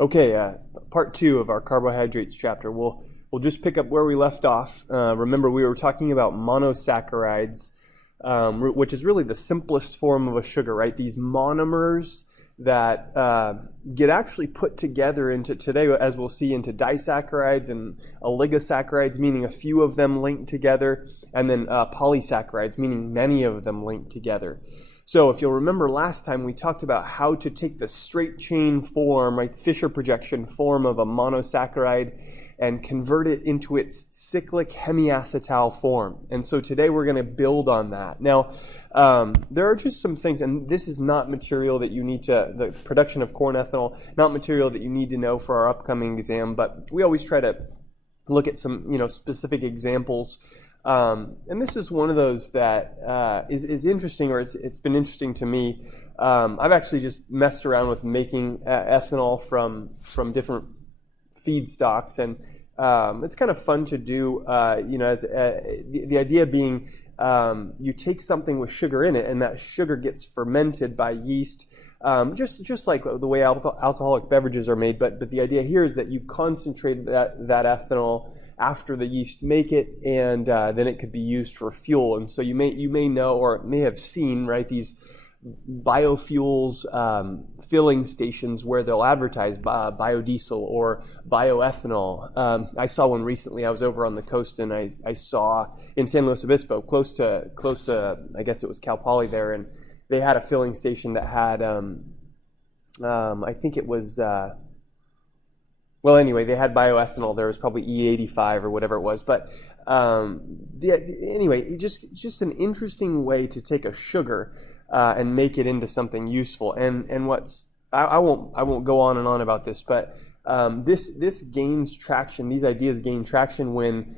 Okay, part two of our carbohydrates chapter. We'll just pick up where we left off. Remember, we were talking about monosaccharides, which is really the simplest form of a sugar, right? These monomers that get actually put together into, today, as we'll see, into disaccharides and oligosaccharides, meaning a few of them linked together, and then polysaccharides, meaning many of them linked together. So if you'll remember last time, we talked about how to take the straight chain form, right, Fisher projection form of a monosaccharide and convert it into its cyclic hemiacetal form. And so today we're going to build on that. Now, there are just some things, and this is not material that you need to, the production of corn ethanol, not material that you need to know for our upcoming exam, but we always try to look at some, specific examples. And this is one of those that is interesting, or it's been interesting to me. I've actually just messed around with making ethanol from different feedstocks, and it's kind of fun to do. As the idea being, you take something with sugar in it, and that sugar gets fermented by yeast, just like the way alcoholic beverages are made. But the idea here is that you concentrate that ethanol after the yeast make it, and then it could be used for fuel. And so you may know or may have seen, right, these biofuels filling stations where they'll advertise biodiesel or bioethanol. I saw one recently. I was over on the coast, and I saw in San Luis Obispo, close to I guess it was Cal Poly there, and they had a filling station that had I think it was. Well, anyway, they had bioethanol. There was probably E85 or whatever it was. But anyway, just an interesting way to take a sugar and make it into something useful. And what's I won't go on and on about this, but this gains traction. These ideas gain traction when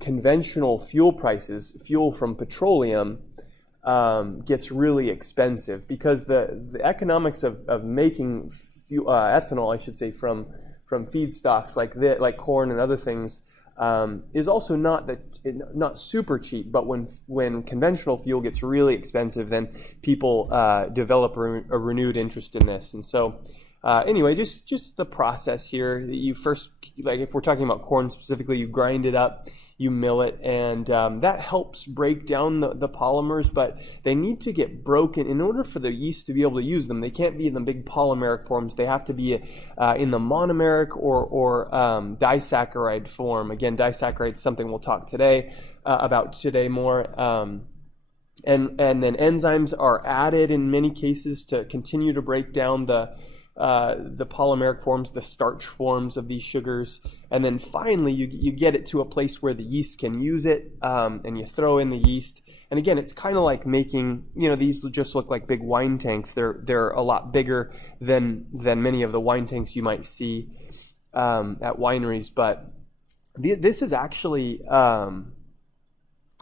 conventional fuel prices, fuel from petroleum, gets really expensive, because the economics of making ethanol, I should say, from feedstocks like corn and other things, is also not super cheap. But when conventional fuel gets really expensive, then people develop a renewed interest in this. And so anyway, just the process here that you first, like if we're talking about corn specifically, you grind it up, you mill it, and that helps break down the polymers, but they need to get broken in order for the yeast to be able to use them. They can't be in the big polymeric forms. They have to be in the monomeric or disaccharide form. Again, disaccharide is something we'll talk about today more. And then enzymes are added in many cases to continue to break down the polymeric forms, the starch forms of these sugars. And then finally you get it to a place where the yeast can use it, and you throw in the yeast. And again, it's kind of like making, these just look like big wine tanks. They're a lot bigger than many of the wine tanks you might see at wineries. But this is actually, I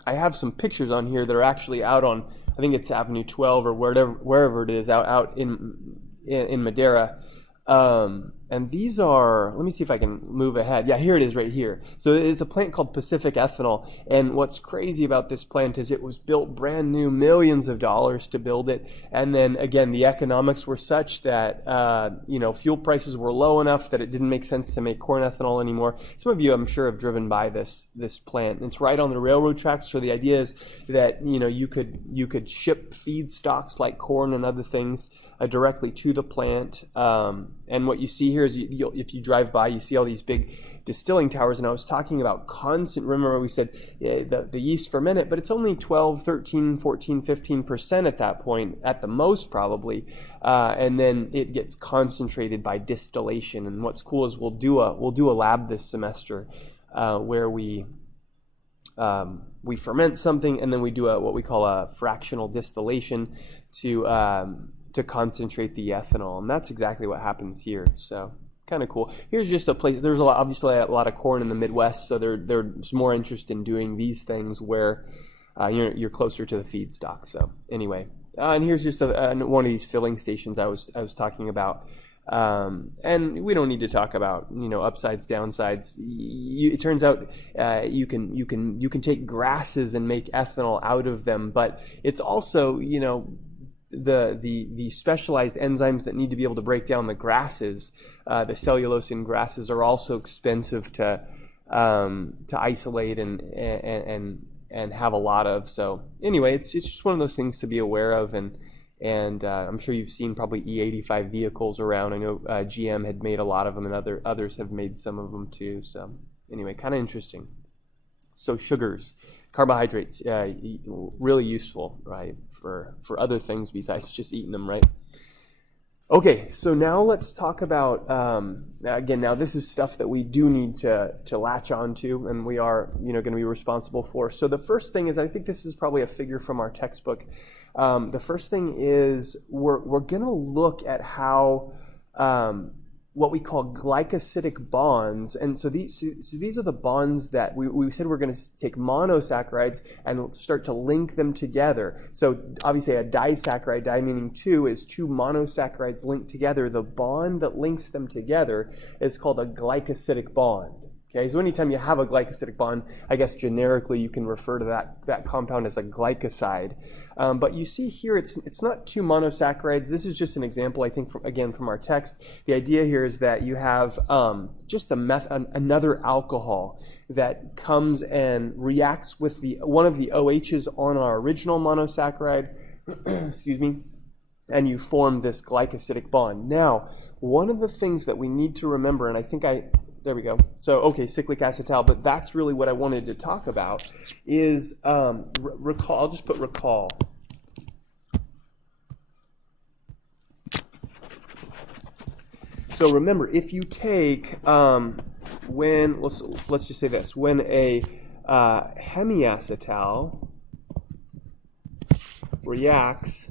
have some pictures on here that are actually out on, I think it's Avenue 12 or wherever it is, out in Madeira. And these are, let me see if I can move ahead. Yeah, here it is right here. So it's a plant called Pacific Ethanol. And what's crazy about this plant is it was built brand new, millions of dollars to build it. And then again, the economics were such that, fuel prices were low enough that it didn't make sense to make corn ethanol anymore. Some of you, I'm sure, have driven by this plant. It's right on the railroad tracks. So the idea is that, you could ship feedstocks like corn and other things directly to the plant. And what you see here is, if you drive by, you see all these big distilling towers. And I was talking about remember we said the yeast ferment it, but it's only 12, 13, 14, 15% at that point, at the most probably. And then it gets concentrated by distillation. And what's cool is we'll do a lab this semester where we ferment something, and then we do what we call a fractional distillation to concentrate the ethanol, and that's exactly what happens here. So kind of cool. Here's just a place. There's obviously a lot of corn in the Midwest, so there's more interest in doing these things where you're closer to the feedstock. So anyway, and here's just one of these filling stations I was talking about. And we don't need to talk about upsides, downsides. It turns out you can take grasses and make ethanol out of them, but it's also the specialized enzymes that need to be able to break down the grasses, the cellulose in grasses, are also expensive to isolate and have a lot of. So anyway, it's just one of those things to be aware of, and I'm sure you've seen probably E85 vehicles around. I know GM had made a lot of them, and others have made some of them too. So anyway, kind of interesting. So sugars, carbohydrates, really useful, right, for other things besides just eating them, right? Okay, so now let's talk about, again, now this is stuff that we do need to latch onto, and we are, going to be responsible for. So the first thing is, I think this is probably a figure from our textbook. The first thing is we're going to look at how what we call glycosidic bonds, and so these are the bonds that we said we're going to take monosaccharides and start to link them together. So obviously a disaccharide, di meaning two, is two monosaccharides linked together. The bond that links them together is called a glycosidic bond. Okay, so anytime you have a glycosidic bond, I guess generically you can refer to that compound as a glycoside. But you see here, it's not two monosaccharides. This is just an example, I think, from our text. The idea here is that you have just another alcohol that comes and reacts with one of the OHs on our original monosaccharide, excuse me, and you form this glycosidic bond. Now, one of the things that we need to remember, and I think there we go. So, okay, cyclic acetal, but that's really what I wanted to talk about is recall. I'll just put recall. So remember, if you take, let's just say this, when a hemiacetal reacts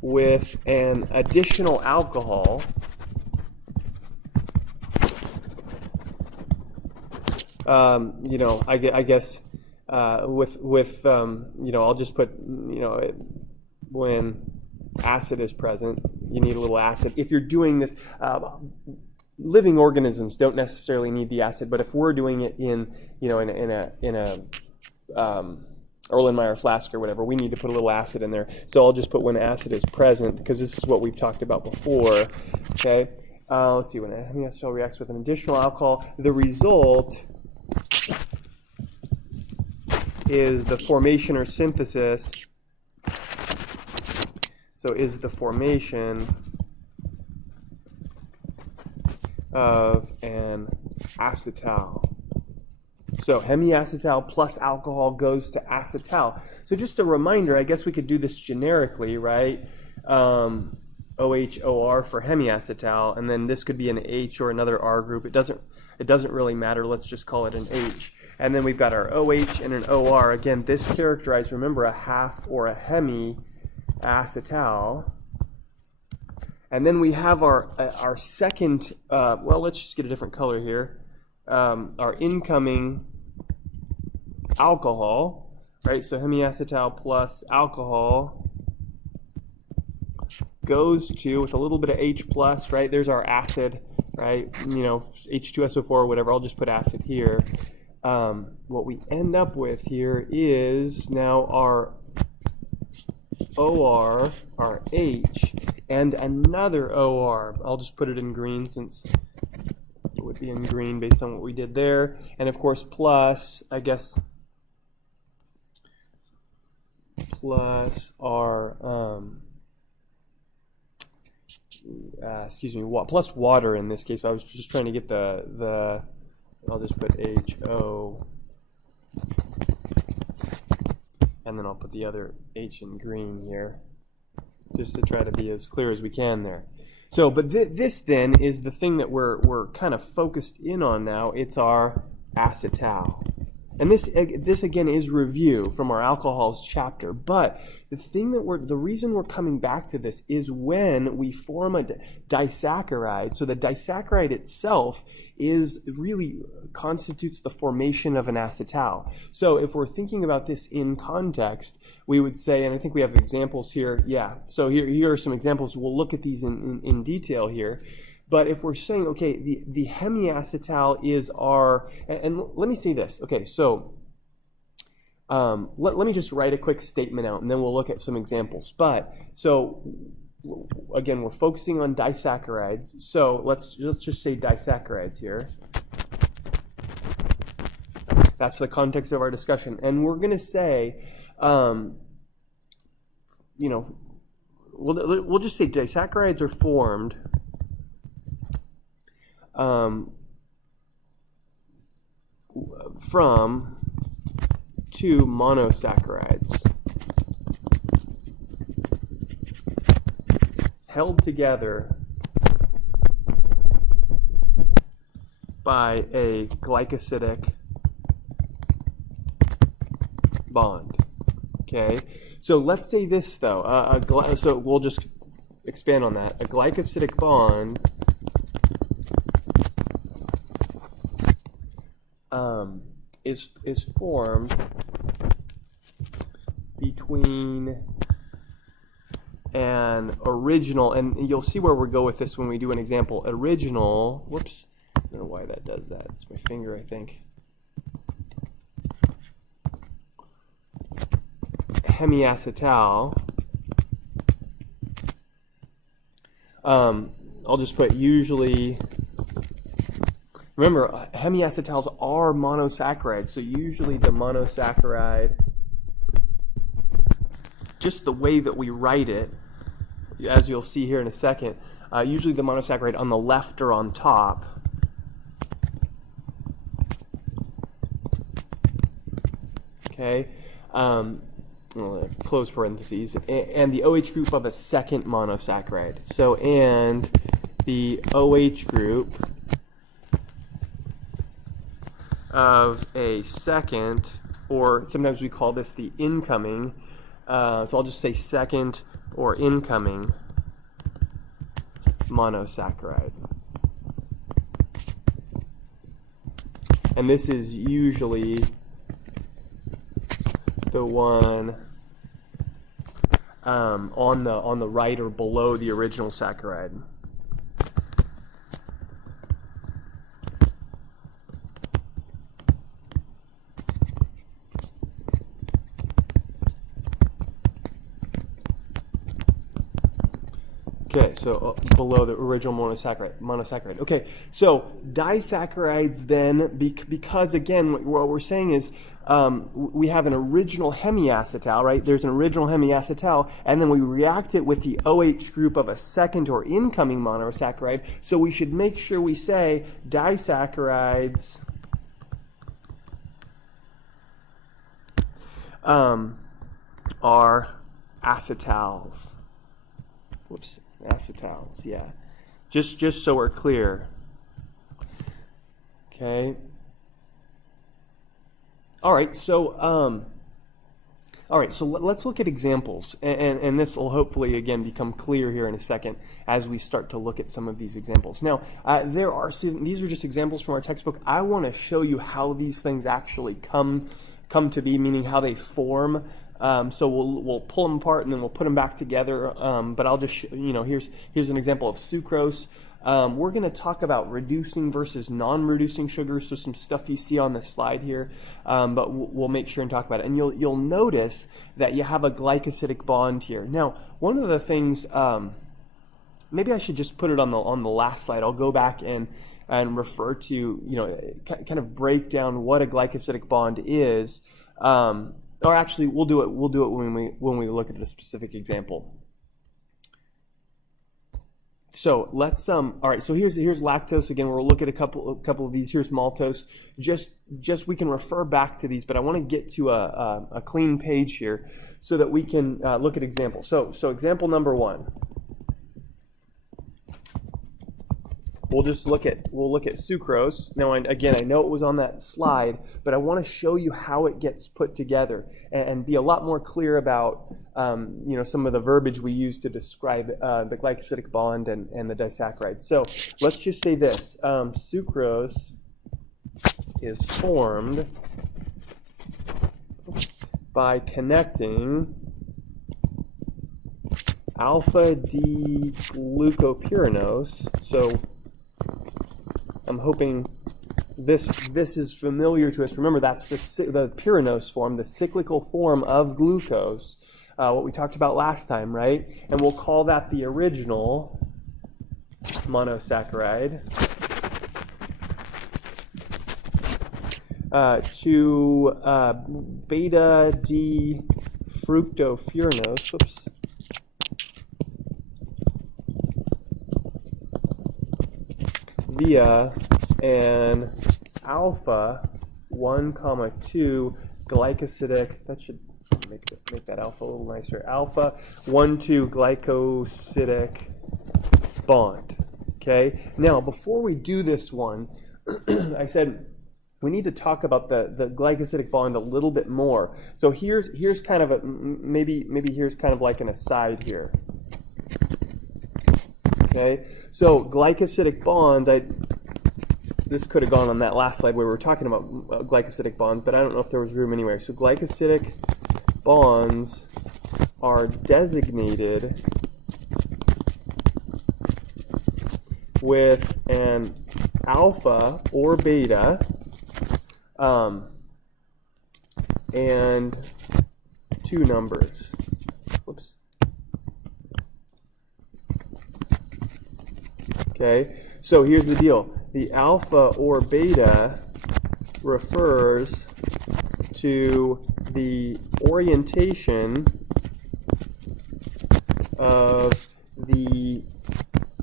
with an additional alcohol, I guess I'll just put, when acid is present, you need a little acid. If you're doing this, living organisms don't necessarily need the acid, but if we're doing it in a Erlenmeyer flask or whatever, we need to put a little acid in there. So I'll just put when acid is present, because this is what we've talked about before. Okay, let's see, when a hemiacetal reacts with an additional alcohol, the result is the formation or synthesis. So is the formation of an acetal. So hemiacetal plus alcohol goes to acetal. So just a reminder, I guess we could do this generically, right? OH-OR for hemiacetal, and then this could be an H or another R group. It doesn't really matter. Let's just call it an H. And then we've got our OH and an OR. Again, this characterized, remember, a half or a hemiacetal. And then we have our second, let's just get a different color here. Our incoming alcohol, right? So hemiacetal plus alcohol goes to, with a little bit of H plus, right? There's our acid, right? H2SO4 or whatever. I'll just put acid here. What we end up with here is now our OR, our H, and another OR. I'll just put it in green since it would be in green based on what we did there. And of course, plus, I guess, plus our, plus water in this case. I was just trying to get the I'll just put HO, and then I'll put the other H in green here, just to try to be as clear as we can there. So, but this then is the thing that we're kind of focused in on now. It's our acetal. And this again is review from our alcohols chapter. But the reason we're coming back to this is when we form a disaccharide. So the disaccharide itself really constitutes the formation of an acetal. So if we're thinking about this in context, we would say, and I think we have examples here. Yeah. So here are some examples. We'll look at these in detail here. But if we're saying, okay, the hemiacetal is our, and let me say this. Okay, so let me just write a quick statement out, and then we'll look at some examples. But so again, we're focusing on disaccharides. So let's just say disaccharides here. That's the context of our discussion, and we're going to say, we'll just say disaccharides are formed from two monosaccharides held together by a glycosidic bond. Okay, so let's say this though. So we'll just expand on that. A glycosidic bond is formed between an original, and you'll see where we'll go with this when we do an example. Original, whoops, I don't know why that does that. It's my finger, I think. Hemiacetal. I'll just put usually. Remember, hemiacetals are monosaccharides, so usually the monosaccharide, just the way that we write it, as you'll see here in a second, usually the monosaccharide on the left or on top. Okay, close parentheses, and the OH group of a second monosaccharide. So, and the OH group of a second, or sometimes we call this the incoming, so I'll just say second or incoming monosaccharide. And this is usually the one on the right or below the original saccharide. Okay, so below the original monosaccharide. Okay, so disaccharides then, because again, what we're saying is we have an original hemiacetal, right? There's an original hemiacetal, and then we react it with the OH group of a second or incoming monosaccharide. So we should make sure we say disaccharides are acetals. Whoops. Acetals, yeah. Just so we're clear. Okay. All right. So let's look at examples, and this will hopefully again become clear here in a second as we start to look at some of these examples. Now, these are just examples from our textbook. I want to show you how these things actually come to be, meaning how they form. So we'll pull them apart and then we'll put them back together. But I'll just here's an example of sucrose. We're going to talk about reducing versus non-reducing sugars, so some stuff you see on the slide here. But we'll make sure and talk about it. And you'll notice that you have a glycosidic bond here. Now, one of the things, maybe I should just put it on the last slide. I'll go back and refer to kind of break down what a glycosidic bond is. Or actually, we'll do it when we look at a specific example. So let's all right. So here's lactose again. We'll look at a couple of these. Here's maltose. Just we can refer back to these, but I want to get to a clean page here so that we can look at examples. So example number 1. We'll look at sucrose. Now, again, I know it was on that slide, but I want to show you how it gets put together and be a lot more clear about some of the verbiage we use to describe the glycosidic bond and the disaccharide. So let's just say this: sucrose is formed by connecting alpha D glucopyranose. So I'm hoping This is familiar to us. Remember, that's the pyranose form, the cyclical form of glucose, what we talked about last time, right? And we'll call that the original monosaccharide. To beta D fructofuranose, whoops, via an alpha 1,2 glycosidic, that should make that alpha a little nicer, alpha 1,2 glycosidic bond. Okay, now before we do this one, I said we need to talk about the glycosidic bond a little bit more. So here's kind of a maybe here's kind of like an aside here. Okay, so glycosidic bonds, this could have gone on that last slide where we were talking about glycosidic bonds, but I don't know if there was room anywhere. So glycosidic bonds are designated with an alpha or beta and two numbers. Whoops. Okay, so here's the deal. The alpha or beta refers to the orientation of the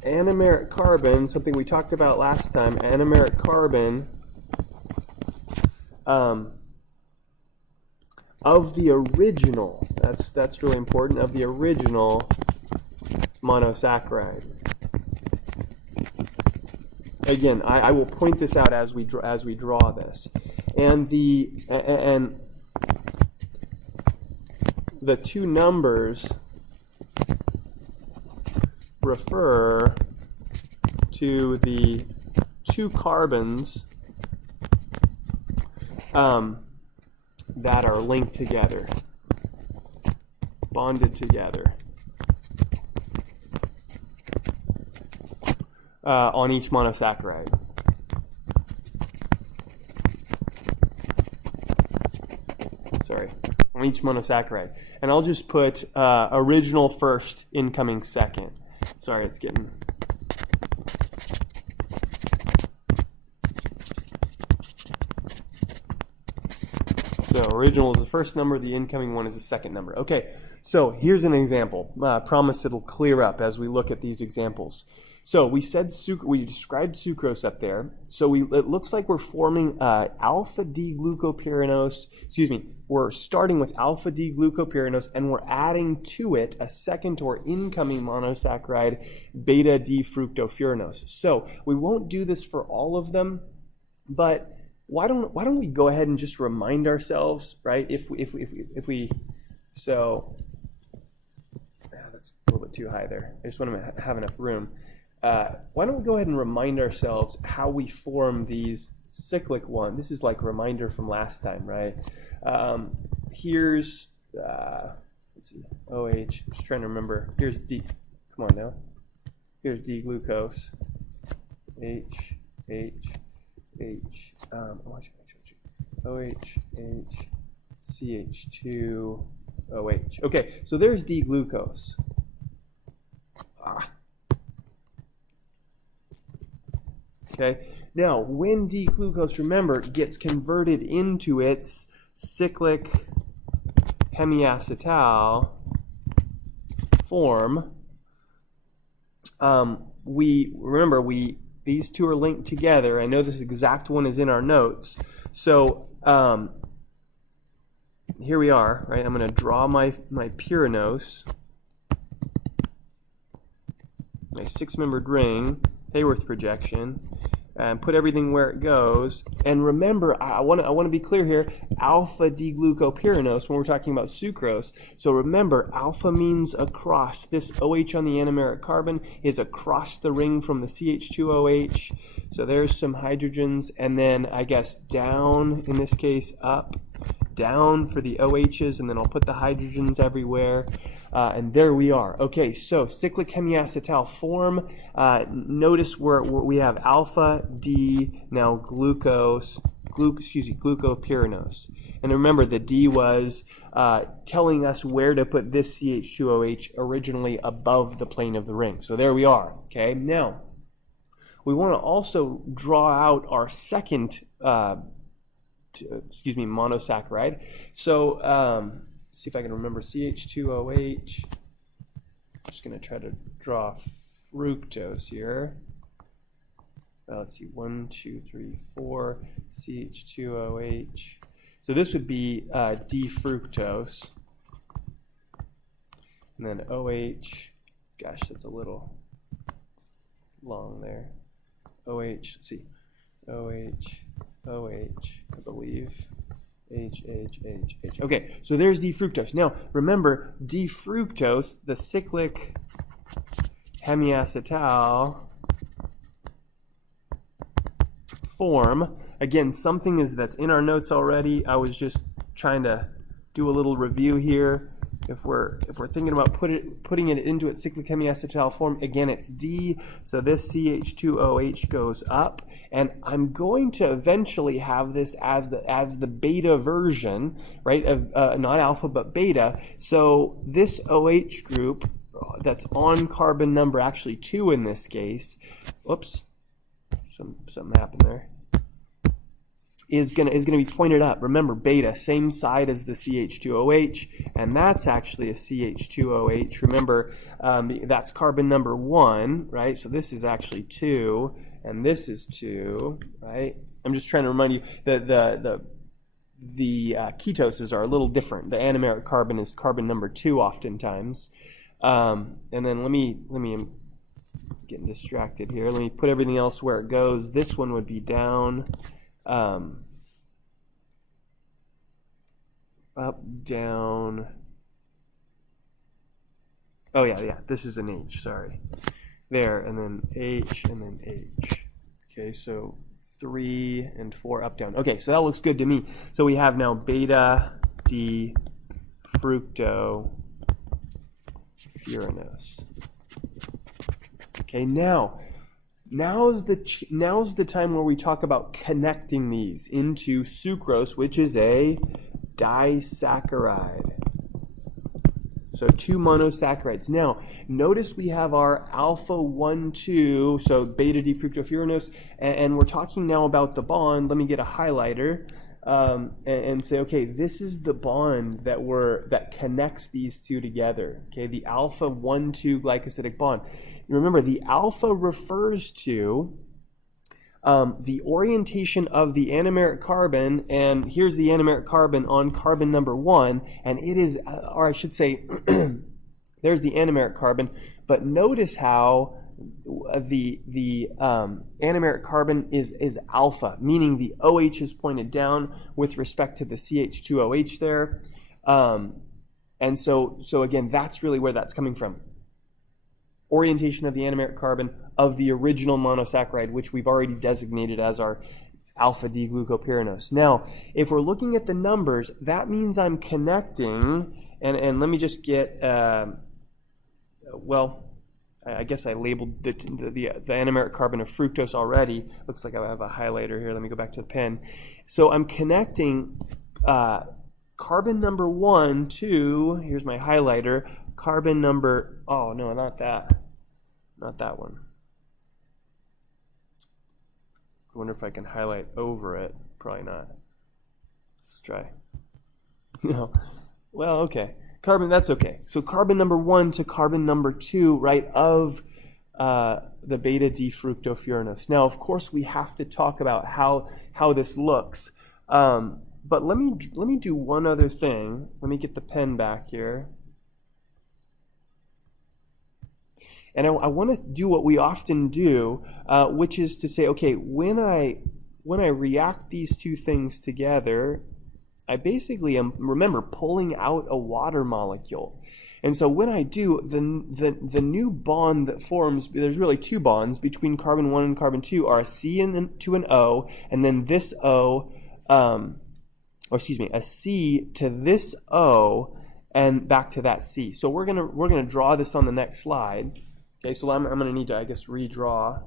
anomeric carbon, something we talked about last time, anomeric carbon of the original, that's really important, of the original monosaccharide. Again, I will point this out as we draw this, and the two numbers refer to the two carbons that are linked together, bonded together on each monosaccharide. Sorry, on each monosaccharide. And I'll just put original first, incoming second. Sorry, it's getting... So original is the first number, the incoming one is the second number. Okay, so here's an example. Promise it'll clear up as we look at these examples. So we said we described sucrose up there. So it looks like we're forming alpha D-glucopyranose. Excuse me. We're starting with alpha D-glucopyranose, and we're adding to it a second or incoming monosaccharide, beta D-fructofuranose. So we won't do this for all of them, but why don't we go ahead and just remind ourselves, right? If we so that's a little bit too high there. I just want to have enough room. Why don't we go ahead and remind ourselves how we form these cyclic ones? This is like a reminder from last time, right? Here's, let's see, OH. I'm just trying to remember. Here's D. Come on now. Here's D-glucose. H, OH, H, CH2, OH. Okay, so there's D-glucose. Okay, now when D-glucose, remember, gets converted into its cyclic hemiacetal form, these two are linked together. I know this exact one is in our notes. So here we are, right? I'm going to draw my pyranose, my six-membered ring, Haworth projection, and put everything where it goes. And remember, I want to be clear here, alpha D-glucopyranose when we're talking about sucrose. So remember, alpha means across. This OH on the anomeric carbon is across the ring from the CH2OH. So there's some hydrogens, and then I guess down, in this case up, down for the OHs, and then I'll put the hydrogens everywhere. And there we are. Okay, so cyclic hemiacetal form. Notice we have alpha D, now glucopyranose. And remember, the D was telling us where to put this CH2OH originally above the plane of the ring. So there we are. Okay, now we want to also draw out our second monosaccharide. So let's see if I can remember CH2OH. I'm just going to try to draw fructose here. Let's see, 1, 2, 3, 4, CH2OH. So this would be D-fructose. And then OH, gosh, that's a little long there. OH, let's see, OH, I believe, H. Okay, so there's D-fructose. Now, remember, D-fructose, the cyclic hemiacetal form, again, something that's in our notes already. I was just trying to do a little review here. If we're thinking about putting it into its cyclic hemiacetal form, again, it's D, so this CH2OH goes up, and I'm going to eventually have this as the beta version, right, of not alpha but beta. So this OH group that's on carbon number actually 2 in this case, whoops, something happened there, is gonna be pointed up. Remember, beta, same side as the CH2OH, and that's actually a CH2OH. Remember, that's carbon number 1, right? So this is actually 2, and this is 2, right? I'm just trying to remind you that the ketoses are a little different. The anomeric carbon is carbon number 2 oftentimes. And then let me I'm getting distracted here. Let me put everything else where it goes. This one would be down. Up, down. Oh yeah, this is an H, sorry. There, and then H, and then H. Okay, so 3 and 4, up, down. Okay, so that looks good to me. So we have now beta D fructofuranose. Okay, now's the time where we talk about connecting these into sucrose, which is a disaccharide. So 2 monosaccharides. Now, notice we have our alpha 1, 2, so beta D-fructofuranose, and we're talking now about the bond. Let me get a highlighter and say, okay, this is the bond that connects these two together. Okay, the alpha 1, 2 glycosidic bond. Remember, the alpha refers to the orientation of the anomeric carbon, and here's the anomeric carbon on carbon number 1, and it is, or I should say, there's the anomeric carbon, but notice how the anomeric carbon is alpha, meaning the OH is pointed down with respect to the CH2OH there, and so again, that's really where that's coming from. Orientation of the anomeric carbon of the original monosaccharide, which we've already designated as our alpha D-glucopyranose. Now, if we're looking at the numbers, that means I'm connecting, and let me just get, well, I guess I labeled the anomeric carbon of fructose already. Looks like I have a highlighter here. Let me go back to the pen. So I'm connecting carbon number 1 to, here's my highlighter, carbon number, oh no, not that one. I wonder if I can highlight over it. Probably not. Let's try. No. Well, okay. Carbon, that's okay. So carbon number 1 to carbon number 2, right, of the beta D-fructofuranose. Now, of course, we have to talk about how this looks. But let me do one other thing. Let me get the pen back here. And I want to do what we often do, which is to say, okay, when I react these two things together, I basically am, remember, pulling out a water molecule. And so when I do, the new bond that forms, there's really 2 bonds between carbon 1 and carbon 2 are a C to an O, and then this O or excuse me, a C to this O and back to that C. So we're gonna draw this on the next slide. Okay, so I'm gonna need to, I guess, redraw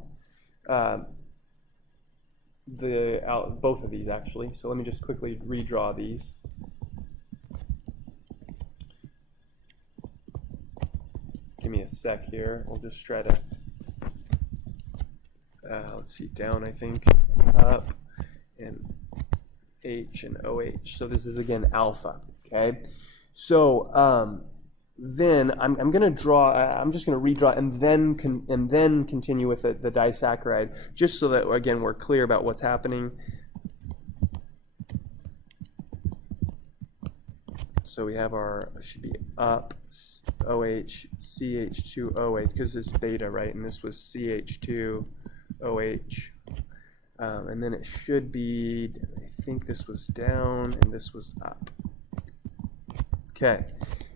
both of these actually. So let me just quickly redraw these. Give me a sec here. We'll just try to let's see, down, I think, up, and H and OH. So this is again alpha. Okay, so then I'm going to draw. I'm just going to redraw and then continue with the disaccharide, just so that again we're clear about what's happening. So we have our, should be up, OH, CH2OH, because it's beta, right? And this was CH2OH. And then it should be, I think this was down and this was up. Okay,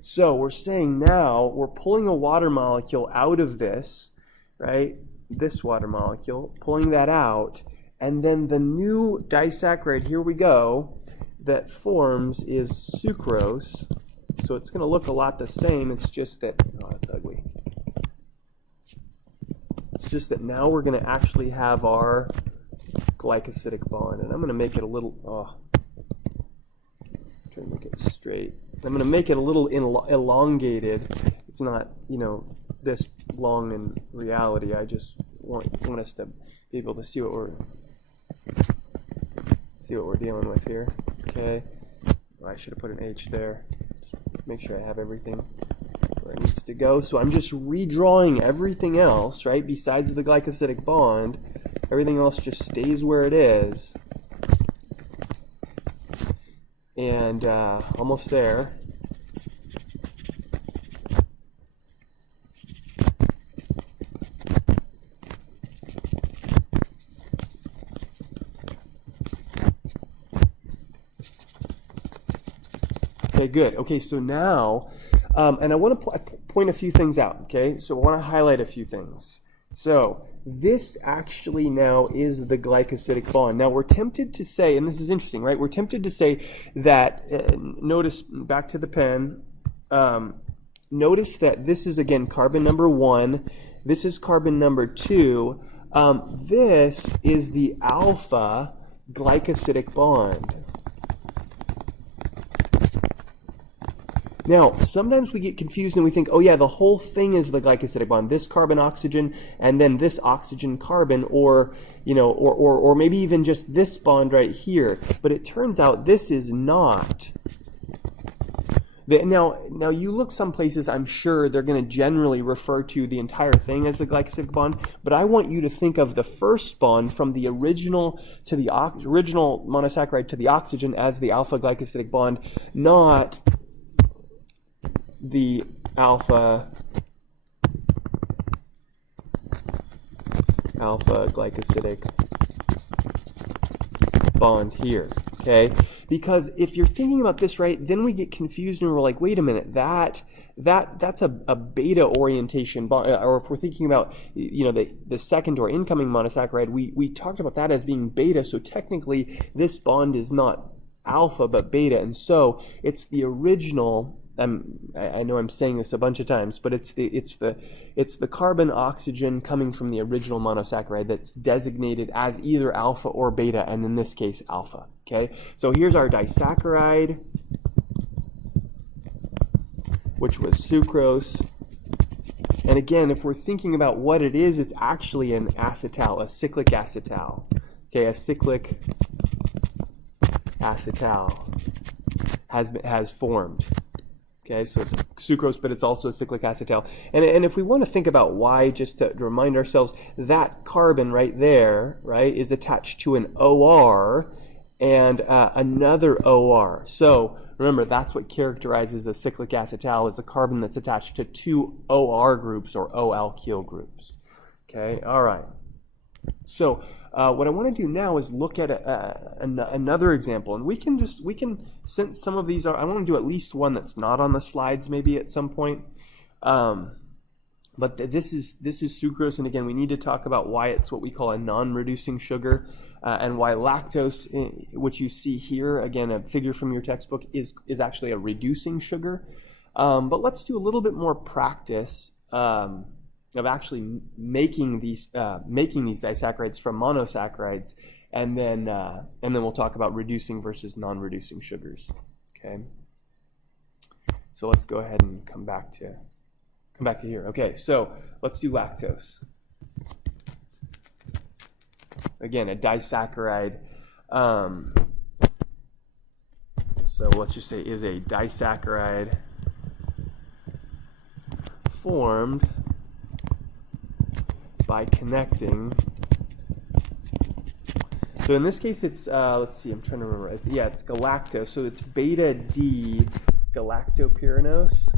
so we're saying now we're pulling a water molecule out of this, right? This water molecule, pulling that out, and then the new disaccharide, here we go, that forms is sucrose. So it's going to look a lot the same. It's just that, oh, that's ugly. It's just that now we're going to actually have our glycosidic bond, and I'm going to make it a little, try to make it straight. I'm going to make it a little elongated. It's not, this long in reality. I just want us to be able to see what we're dealing with here. Okay, well, I should have put an H there. Just make sure I have everything where it needs to go. So I'm just redrawing everything else, right? Besides the glycosidic bond, everything else just stays where it is. And almost there. Okay, good. Okay, so now, and I want to point a few things out, okay? So I want to highlight a few things. So this actually now is the glycosidic bond. Now we're tempted to say, and this is interesting, right? We're tempted to say that, notice, back to the pen, notice that this is, again, carbon number 1. This is carbon number 2. This is the alpha glycosidic bond. Now, sometimes we get confused and we think, oh yeah, the whole thing is the glycosidic bond, this carbon-oxygen and then this oxygen-carbon, or maybe even just this bond right here. But it turns out this is not. Now you look some places, I'm sure they're going to generally refer to the entire thing as the glycosidic bond, but I want you to think of the first bond from the original to the original monosaccharide to the oxygen as the alpha glycosidic bond, not the alpha glycosidic bond here, okay? Because if you're thinking about this right, then we get confused and we're like, wait a minute, that's a beta orientation bond. Or if we're thinking about the second or incoming monosaccharide, we talked about that as being beta, so technically this bond is not alpha but beta, and so it's the original. I know I'm saying this a bunch of times, but it's the carbon oxygen coming from the original monosaccharide that's designated as either alpha or beta, and in this case alpha. Okay, so here's our disaccharide, which was sucrose. And again, if we're thinking about what it is, it's actually an acetal, a cyclic acetal. Okay, a cyclic acetal has formed. Okay, so it's sucrose, but it's also a cyclic acetal. And if we want to think about why, just to remind ourselves, that carbon right there, right, is attached to an OR and another OR. So remember, that's what characterizes a cyclic acetal, is a carbon that's attached to two OR groups or O-alkyl groups. Okay, all right. So what I want to do now is look at another example, and we can since some of these are, I want to do at least one that's not on the slides maybe at some point. But this is sucrose, and again, we need to talk about why it's what we call a non-reducing sugar, and why lactose, which you see here, again, a figure from your textbook, is actually a reducing sugar. But let's do a little bit more practice of actually making these disaccharides from monosaccharides, and then we'll talk about reducing versus non-reducing sugars. Okay. So let's go ahead and come back to here. Okay, so let's do lactose. Again, a disaccharide. So let's just say is a disaccharide formed by connecting. So in this case, it's let's see. I'm trying to remember. It's galactose. So it's beta D galactopyranose,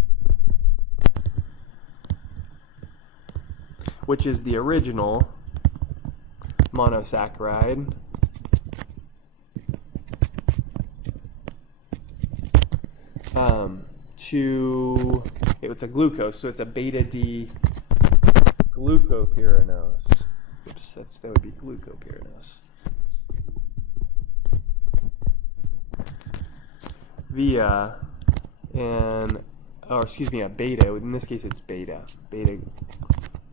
which is the original monosaccharide. It's a glucose, so it's a beta D glucopyranose. Oops, that would be glucopyranose. Via a beta. In this case, it's beta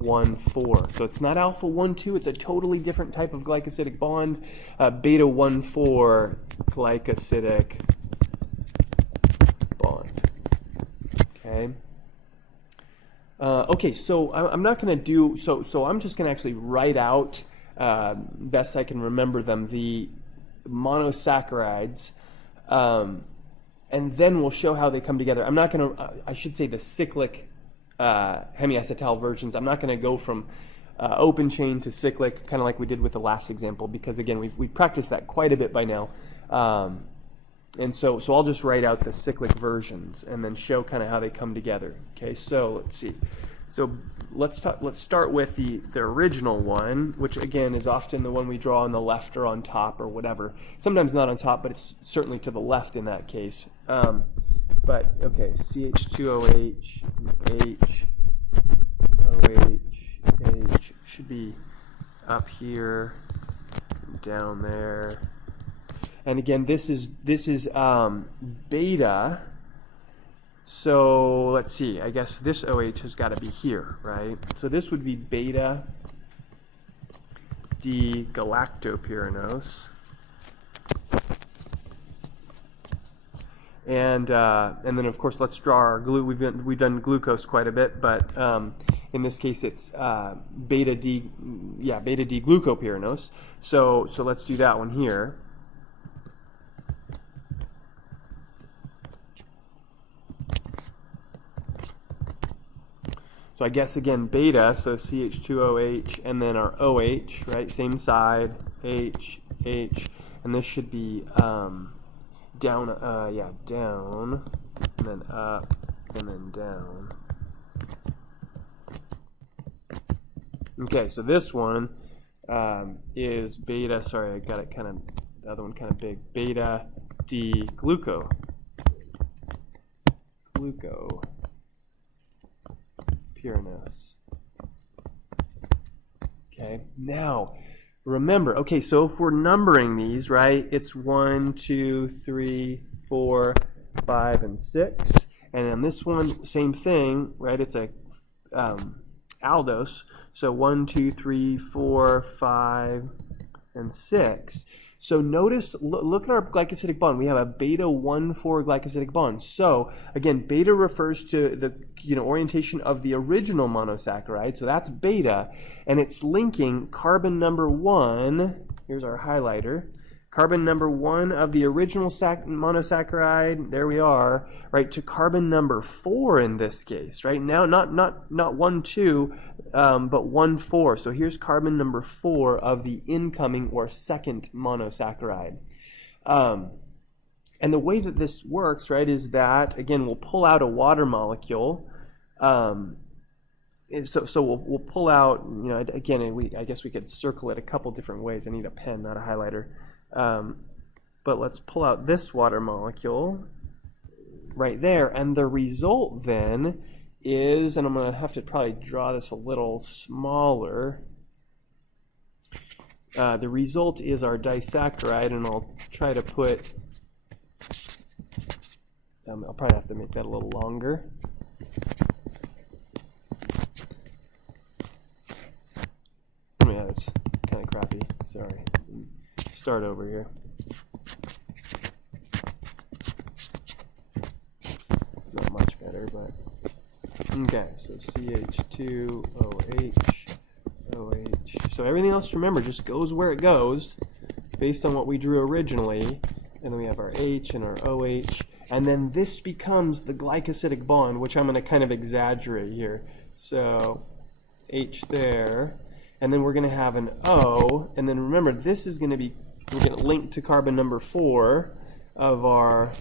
1,4. So it's not alpha 1,2. It's a totally different type of glycosidic bond. Beta 1,4 glycosidic bond. Okay. Okay. So I'm not going to do. So I'm just going to actually write out, best I can remember them, the monosaccharides. And then we'll show how they come together. I'm not going to, I should say the cyclic hemiacetal versions. I'm not going to go from open chain to cyclic, kind of like we did with the last example, because again, we've practiced that quite a bit by now. And so I'll just write out the cyclic versions and then show kind of how they come together. Okay, so let's see. So let's start with the original one, which again is often the one we draw on the left or on top or whatever. Sometimes not on top, but it's certainly to the left in that case. But okay, Ch2OH, H, OH, H should be up here, down there. And again, this is beta. So let's see, I guess this OH has got to be here, right? So this would be beta D galactopyranose. And then of course let's draw our glue. We've done glucose quite a bit, but in this case it's beta D glucopyranose. So let's do that one here. So I guess again beta, so CH2OH, and then our OH, right? Same side, H, H, and this should be down, down, and then up, and then down. Okay, so this one is beta. Sorry, I got it kind of the other one kind of big. Beta D glucopyranose. Okay, now remember, okay, so if we're numbering these, right, it's 1, 2, 3, 4, 5, and 6. And on this one, same thing, right, it's a aldose. So 1, 2, 3, 4, 5, and 6. So notice, look at our glycosidic bond. We have a beta 1,4 glycosidic bond. So again, beta refers to the orientation of the original monosaccharide. So that's beta, and it's linking carbon number 1. Here's our highlighter. Carbon number 1 of the original monosaccharide. There we are, right, to carbon number 4 in this case, right? Now, not 1, 2, but 1, 4. So here's carbon number 4 of the incoming or second monosaccharide. And the way that this works, right, is that, again, we'll pull out a water molecule. So we'll pull out, again, I guess we could circle it a couple different ways. I need a pen, not a highlighter. But let's pull out this water molecule right there. And the result then is, and I'm going to have to probably draw this a little smaller. The result is our disaccharide, and I'll try to put, I'll probably have to make that a little longer. Yeah, that's kind of crappy. Sorry. Start over here. Not much better, but okay. So CH2OH, OH. So everything else, remember, just goes where it goes, based on what we drew originally. And then we have our H and our OH, and then this becomes the glycosidic bond, which I'm going to kind of exaggerate here. So H there. And then we're going to have an O, and then remember, this is going to be, we're going to link to carbon number 4 of our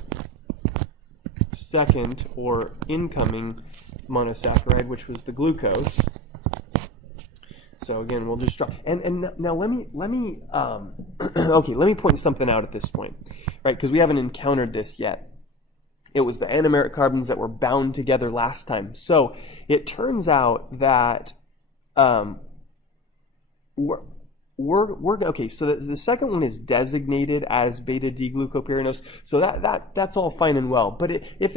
second or incoming monosaccharide, which was the glucose. So again, we'll just draw. And now let me okay, let me point something out at this point, right? Because we haven't encountered this yet. It was the anomeric carbons that were bound together last time. So it turns out that we're okay. So the second one is designated as beta D-glucopyranose. So that's all fine and well. But if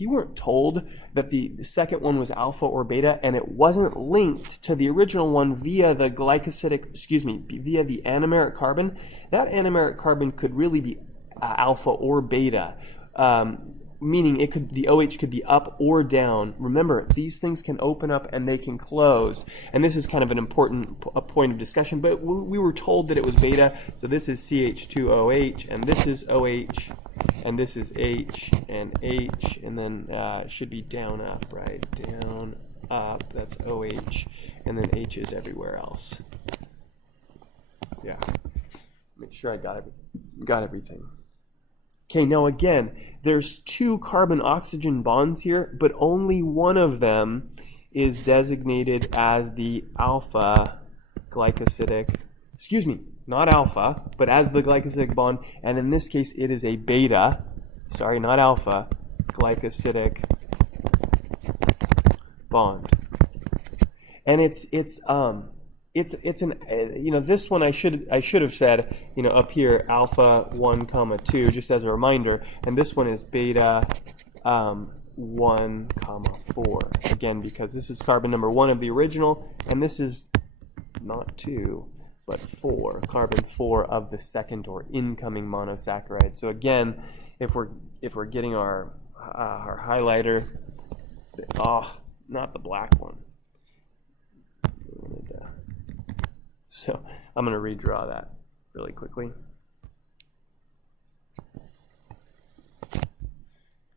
you weren't told that the second one was alpha or beta, and it wasn't linked to the original one via the via the anomeric carbon, that anomeric carbon could really be alpha or beta. Meaning the OH could be up or down. Remember, these things can open up and they can close. And this is kind of an important point of discussion, but we were told that it was beta. So this is CH2OH, and this is OH, and this is H, and then it should be down, up, right? Down, up, that's OH, and then H is everywhere else. Yeah, make sure I got everything. Okay, now again, there's 2 carbon-oxygen bonds here, but only one of them is designated as the alpha glycosidic, not alpha, but as the glycosidic bond, and in this case it is a beta, not alpha, glycosidic bond. And it's an this one I should have said up here alpha 1 comma 2 just as a reminder, and this one is beta 1 comma 4 again because this is carbon number 1 of the original, and this is not 2 but 4, carbon 4 of the second or incoming monosaccharide. So again, if we're getting our highlighter, not the black one. So I'm going to redraw that really quickly.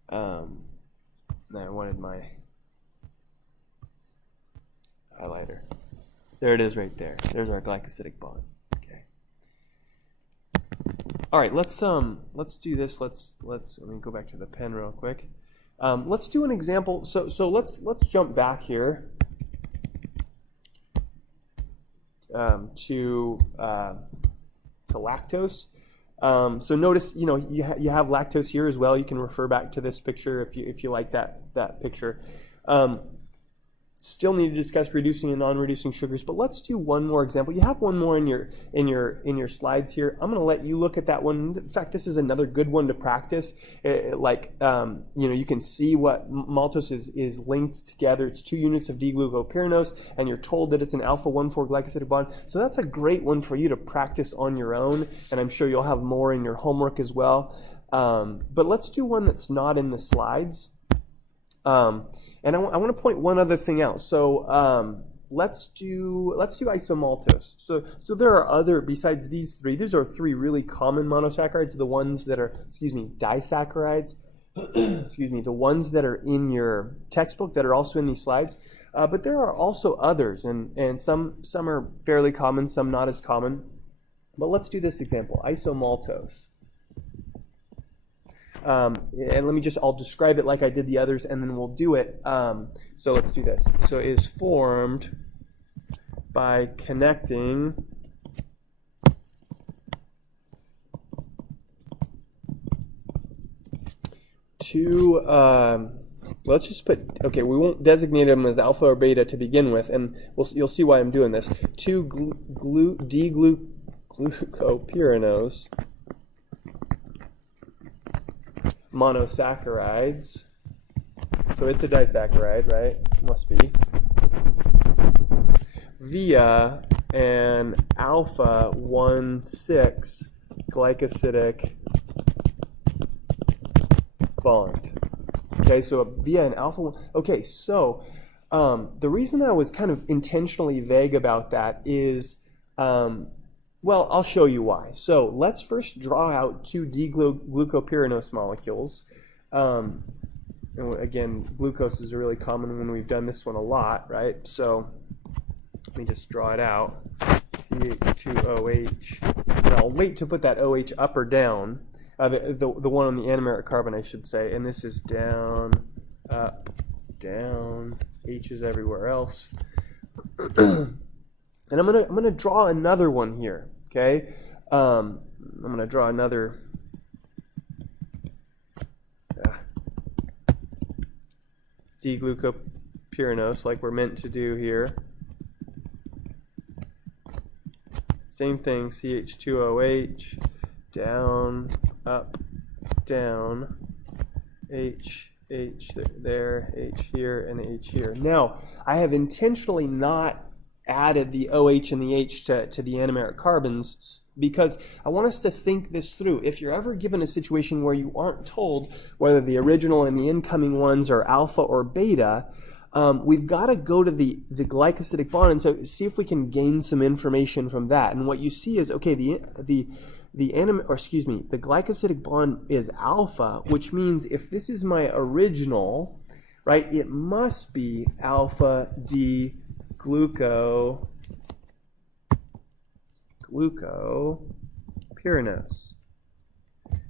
Now I wanted my highlighter. There it is right there. There's our glycosidic bond. Okay. All right, let's do this. Let me go back to the pen real quick. Let's do an example. So let's jump back here. To lactose. So notice, you have lactose here as well. You can refer back to this picture if you like that picture. Still need to discuss reducing and non-reducing sugars, but let's do one more example. You have one more in your slides here. I'm going to let you look at that one. In fact, this is another good one to practice. You can see what maltose is linked together. It's 2 units of D-glucopyranose, and you're told that it's an alpha 1,4 glycosidic bond. So that's a great one for you to practice on your own, and I'm sure you'll have more in your homework as well. But let's do one that's not in the slides. And I want to point one other thing out. So let's do isomaltose. So there are other, besides these 3, these are 3 really common monosaccharides, the ones that are, disaccharides, the ones that are in your textbook that are also in these slides. But there are also others, and some are fairly common, some not as common. But let's do this example, isomaltose. And I'll describe it like I did the others, and then we'll do it. So let's do this. So it is formed by connecting two, let's just put, okay, we won't designate them as alpha or beta to begin with, and you'll see why I'm doing this. 2-D-glucopyranose monosaccharides. So it's a disaccharide, right? Must be. Via an alpha 1,6 glycosidic bond. Okay, so via an alpha 1. Okay, so the reason I was kind of intentionally vague about that is, well, I'll show you why. So let's first draw out 2-D-glucopyranose molecules. And again, glucose is a really common one. We've done this one a lot, right? So let me just draw it out. CH2OH. And I'll wait to put that OH up or down. The one on the anomeric carbon, I should say. And this is down, up, down. H is everywhere else. And I'm gonna draw another one here. Okay. I'm gonna draw another. D-glucopyranose, like we're meant to do here. Same thing, CH2OH, down, up, down, H there, H here, and H here. Now, I have intentionally not added the OH and the H to the anomeric carbons because I want us to think this through. If you're ever given a situation where you aren't told whether the original and the incoming ones are alpha or beta, we've got to go to the glycosidic bond and so see if we can gain some information from that. And what you see is, okay, the glycosidic bond is alpha, which means if this is my original, right, it must be alpha D glucopyranose.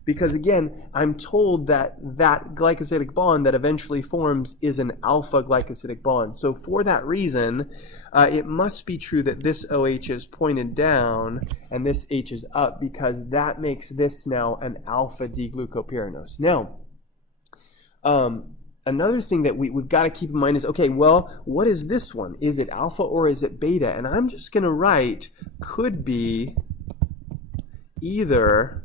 Because again, I'm told that that glycosidic bond that eventually forms is an alpha glycosidic bond. So for that reason, it must be true that this OH is pointed down and this H is up because that makes this now an alpha D-glucopyranose. Now, another thing that we've got to keep in mind is, okay, well, what is this one? Is it alpha or is it beta? And I'm just going to write could be either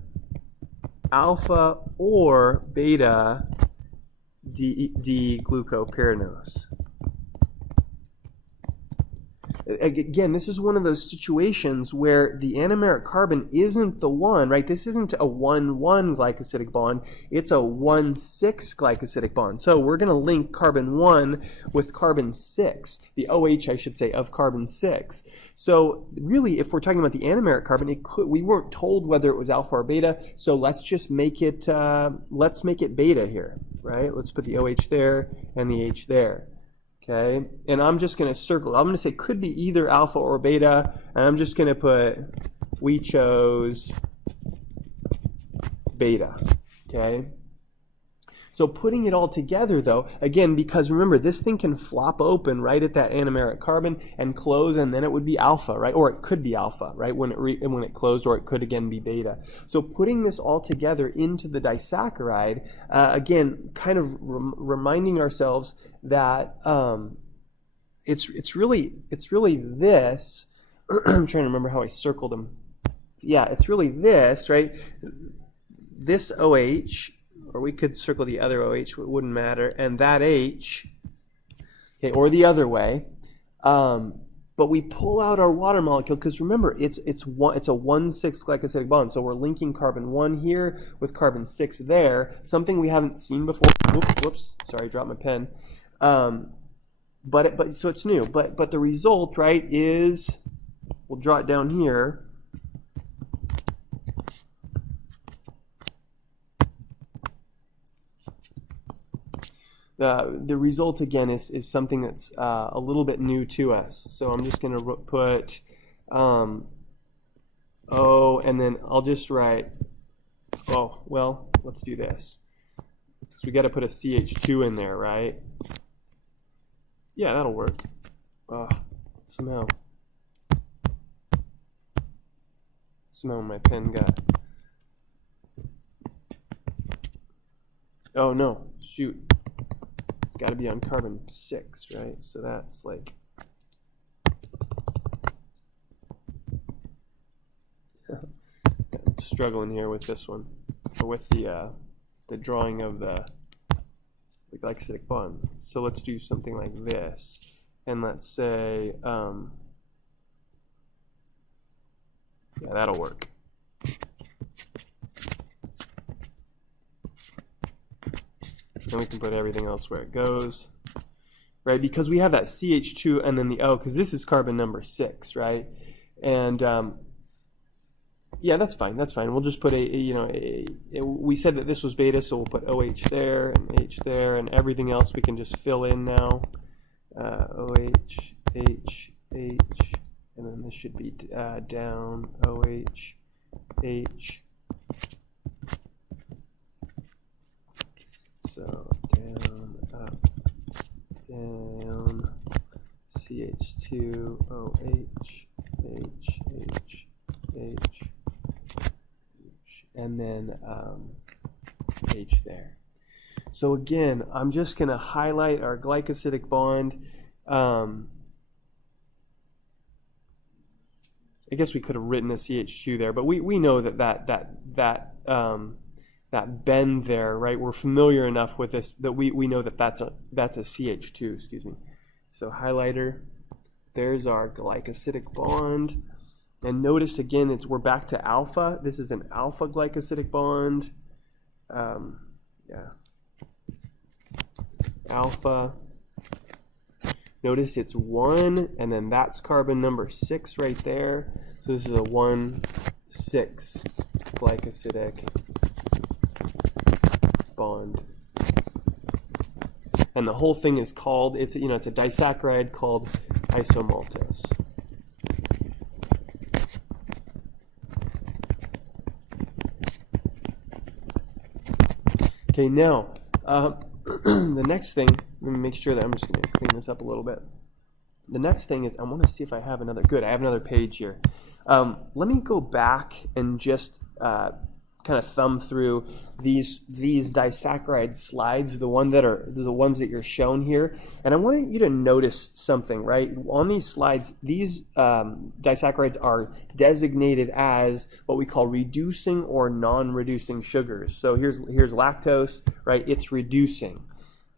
alpha or beta D-glucopyranose. Again, this is one of those situations where the anomeric carbon isn't the one, right? This isn't a 1,1 glycosidic bond. It's a 1,6 glycosidic bond. So we're going to link carbon 1 with carbon 6, the OH, I should say, of carbon 6. So really, if we're talking about the anomeric carbon, we weren't told whether it was alpha or beta. So let's just make it, beta here, right? Let's put the OH there and the H there. Okay, and I'm just going to circle. I'm going to say could be either alpha or beta, and I'm just going to put we chose beta. Okay, so putting it all together though, again, because remember this thing can flop open right at that anomeric carbon and close, and then it would be alpha, right? Or it could be alpha, right? When it closed, or it could again be beta. So putting this all together into the disaccharide, again, kind of reminding ourselves that it's really this. I'm trying to remember how I circled them. Yeah, it's really this, right? This OH, or we could circle the other OH, it wouldn't matter, and that H, okay, or the other way. But we pull out our water molecule because remember, it's a 1,6 glycosidic bond. So we're linking carbon 1 here with carbon 6 there, something we haven't seen before. Whoops, sorry, I dropped my pen. But so it's new. But the result, right, is we'll draw it down here. The result again is something that's a little bit new to us. So I'm just going to put O, and then I'll just write, oh, well, let's do this. So we got to put a CH2 in there, right? Yeah, that'll work. Somehow my pen got. Oh no, shoot. it's got to be on carbon 6, right? So that's like, I'm struggling here with this one, or with the drawing of the glycosidic bond. So let's do something like this, and let's say, yeah, that'll work. And we can put everything else where it goes, right? Because we have that CH2 and then the O, because this is carbon number 6, right? And yeah, that's fine. That's fine. We'll just put we said that this was beta, so we'll put OH there and H there, and everything else we can just fill in now. OH, H, H, and then this should be down, OH, H. So down, up, down, CH2, OH, H, H, H, and then H there. So again, I'm just going to highlight our glycosidic bond. I guess we could have written a CH2 there, but we know that bend there, right? We're familiar enough with this that we know that that's a CH2, excuse me. So highlighter, there's our glycosidic bond. And notice again, we're back to alpha. This is an alpha glycosidic bond. Yeah. Alpha. Notice it's 1, and then that's carbon number 6 right there. So this is a 1,6 glycosidic bond. And the whole thing is called, it's a disaccharide called isomaltose. Okay, now, the next thing, let me make sure that I'm just going to clean this up a little bit. The next thing is I want to see if I have another, good, I have another page here. Let me go back and just kind of thumb through these disaccharide slides, the ones that you're shown here, and I want you to notice something, right? On these slides, these disaccharides are designated as what we call reducing or non-reducing sugars. So here's lactose, right? It's reducing,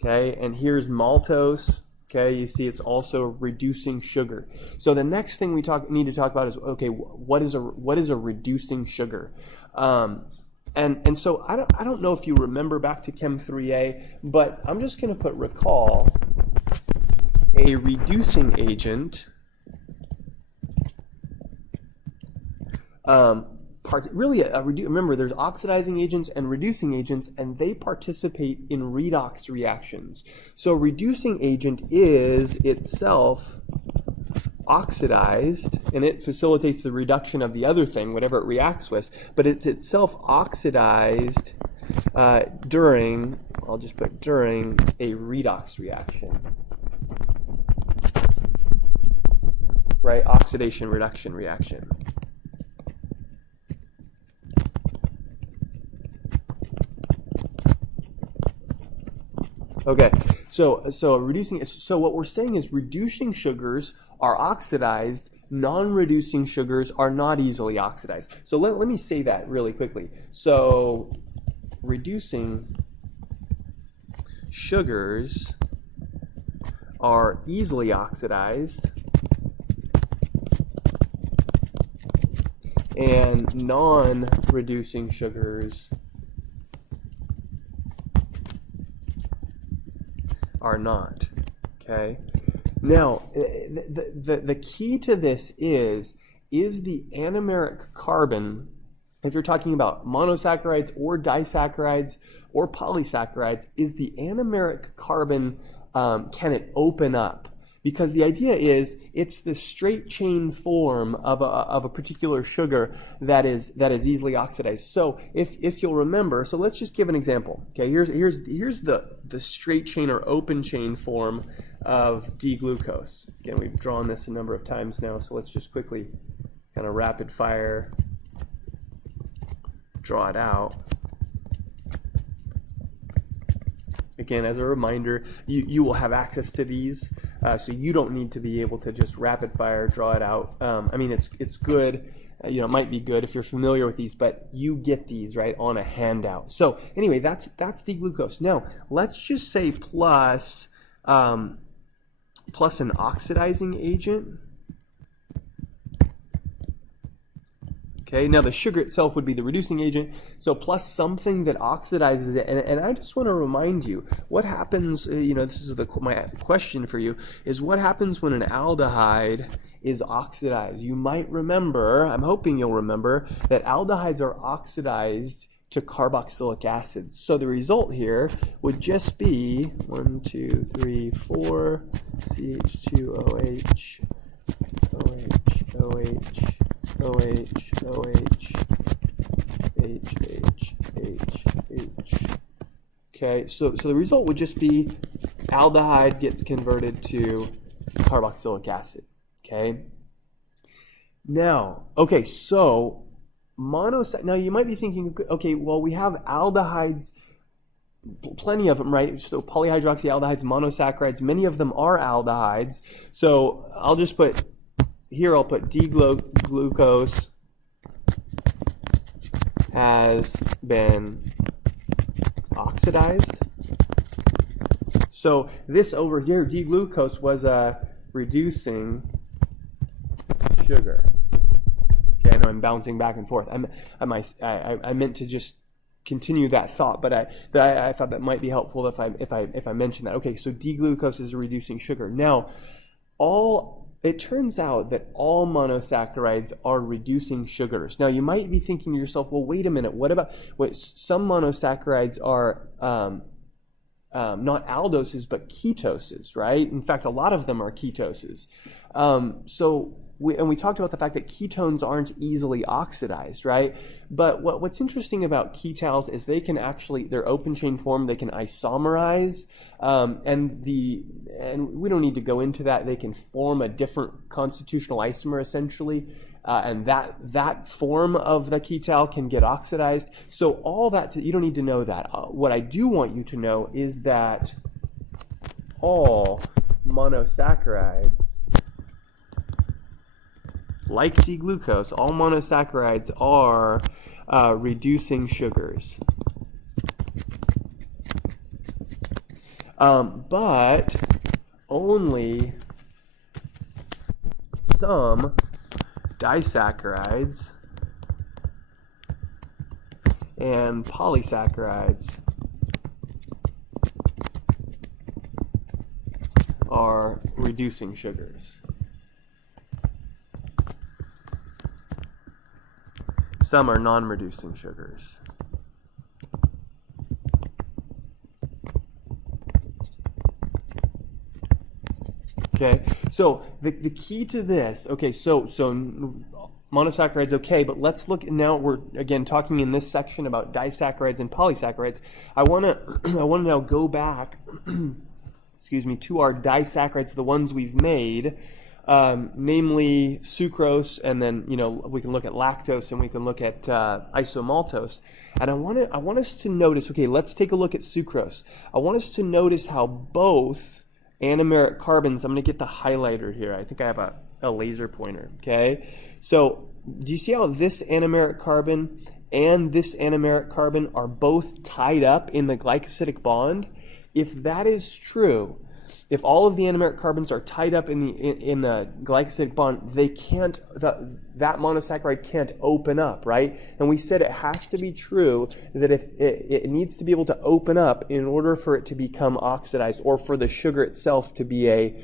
okay, and here's maltose. Okay, you see it's also reducing sugar. So the next thing we need to talk about is, okay, what is a reducing sugar? And so I don't know if you remember back to Chem 3A, but I'm just going to put recall a reducing agent. Remember, there's oxidizing agents and reducing agents, and they participate in redox reactions. So a reducing agent is itself oxidized, and it facilitates the reduction of the other thing, whatever it reacts with, but it's itself oxidized during, I'll just put during a redox reaction. Right, oxidation reduction reaction. Okay, so what we're saying is reducing sugars are oxidized, non-reducing sugars are not easily oxidized. So let me say that really quickly. So reducing sugars are easily oxidized, and non-reducing sugars are not. Okay. Now, the key to this is the anomeric carbon, if you're talking about monosaccharides or disaccharides or polysaccharides, is the anomeric carbon, can it open up? Because the idea is it's the straight chain form of a particular sugar that is easily oxidized. So if you'll remember, so let's just give an example. Okay, here's the straight chain or open chain form of D-glucose. Again, we've drawn this a number of times now, so let's just quickly kind of rapid fire draw it out. again, as a reminder, you will have access to these, so you don't need to be able to just rapid fire draw it out. I mean, it's good. You know, it might be good if you're familiar with these, but you get these right on a handout. So anyway, that's D-glucose. Now let's just say plus an oxidizing agent. Okay, now the sugar itself would be the reducing agent, so plus something that oxidizes it. And I just want to remind you, what happens, you know, this is my question for you, is what happens when an aldehyde is oxidized? You might remember, I'm hoping you'll remember, that aldehydes are oxidized to carboxylic acids. So the result here would just be 1, 2, 3, 4, CH2OH, OH, H. Okay, so the result would just be aldehyde gets converted to carboxylic acid. Okay. Now, okay, so now you might be thinking, okay, well, we have aldehydes, plenty of them, right? So polyhydroxyaldehydes, monosaccharides, many of them are aldehydes. So I'll just put here, I'll put D-glucose has been oxidized. So this over here, D-glucose, was a reducing sugar. Okay, I know I'm bouncing back and forth. I meant to just continue that thought, but I thought that might be helpful if I mention that. Okay, so D-glucose is a reducing sugar. Now, it turns out that all monosaccharides are reducing sugars. Now, you might be thinking to yourself, well, wait a minute, some monosaccharides are not aldoses, but ketoses, right? In fact, a lot of them are ketoses. We talked about the fact that ketones aren't easily oxidized, right? But what's interesting about ketals is they can actually, they're open chain form, they can isomerize, and we don't need to go into that. They can form a different constitutional isomer essentially, and that form of the ketal can get oxidized. So all that, you don't need to know that. What I do want you to know is that all monosaccharides, like D-glucose, all monosaccharides are reducing sugars. But only some disaccharides and polysaccharides are reducing sugars. Some are non-reducing sugars. Okay, so the key to this, okay, so monosaccharides, okay, but let's look, now we're again talking in this section about disaccharides and polysaccharides. I want to now go back, excuse me, to our disaccharides, the ones we've made. Namely sucrose, and then we can look at lactose, and we can look at isomaltose. And I want us to notice. Okay, let's take a look at sucrose. I want us to notice how both anomeric carbons. I'm going to get the highlighter here. I think I have a laser pointer. Okay, so do you see how this anomeric carbon and this anomeric carbon are both tied up in the glycosidic bond? If that is true, if all of the anomeric carbons are tied up in the glycosidic bond, they can't, that monosaccharide can't open up, right? And we said it has to be true that if it needs to be able to open up in order for it to become oxidized, or for the sugar itself to be a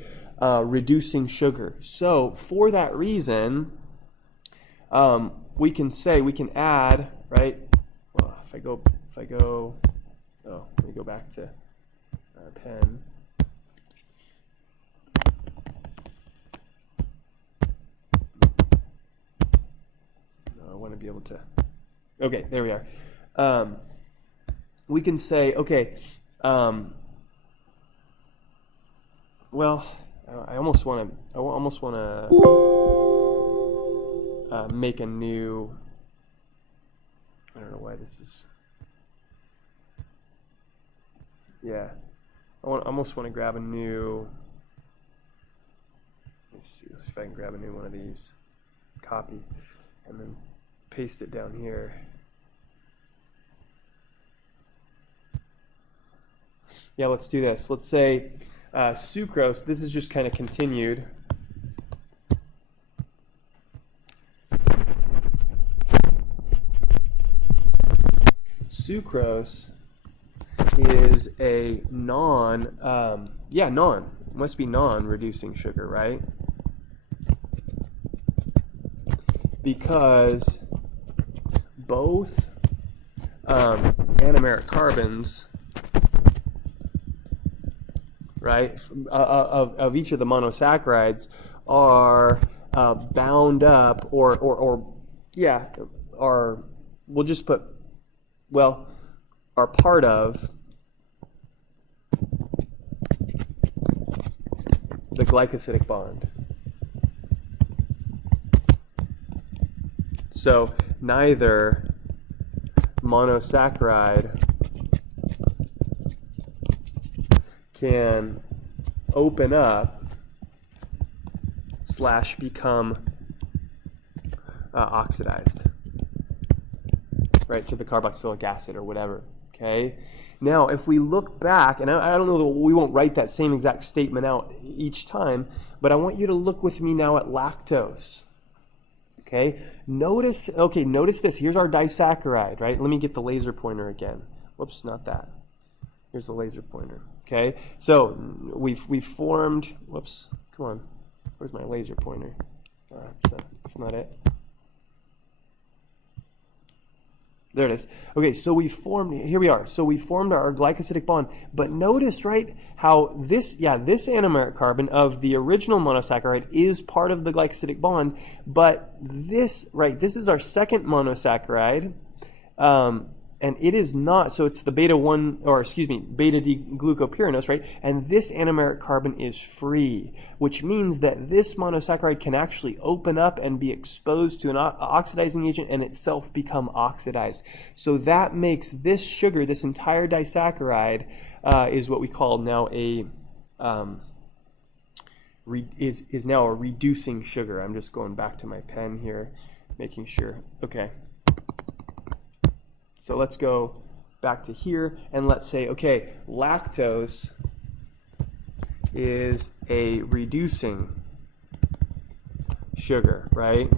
reducing sugar. So for that reason, we can add, right? Well, if I go, let me go back to our pen. I want to be able to, okay, there we are. We can say, okay, well, I almost want to make a new, I don't know why this is, Yeah. I almost want to grab a new, let's see if I can grab a new one of these, copy, and then paste it down here. Yeah, let's do this. Let's say sucrose, this is just kind of continued. Sucrose is a must be non-reducing sugar, right? Because both anomeric carbons, right, of each of the monosaccharides are bound up, or we'll just put, well, are part of the glycosidic bond. So neither monosaccharide can open up / become oxidized, right, to the carboxylic acid or whatever. Okay. Now, if we look back, and I don't know that we won't write that same exact statement out each time, but I want you to look with me now at lactose. Okay. Notice this. Here's our disaccharide, right? Let me get the laser pointer again. Whoops, not that. Here's the laser pointer. Okay. So we've formed. Whoops. Come on. Where's my laser pointer? That's not it. There it is. Okay, so here we are. So we formed our glycosidic bond. But notice, right, how this anomeric carbon of the original monosaccharide is part of the glycosidic bond. But this is our second monosaccharide. And it is not, so it's the beta-D-glucopyranose, right? And this anomeric carbon is free, which means that this monosaccharide can actually open up and be exposed to an oxidizing agent and itself become oxidized. So that makes this sugar, this entire disaccharide, is what we call now is now a reducing sugar. I'm just going back to my pen here, making sure. Okay. So let's go back to here and let's say, okay, lactose is a reducing sugar, right?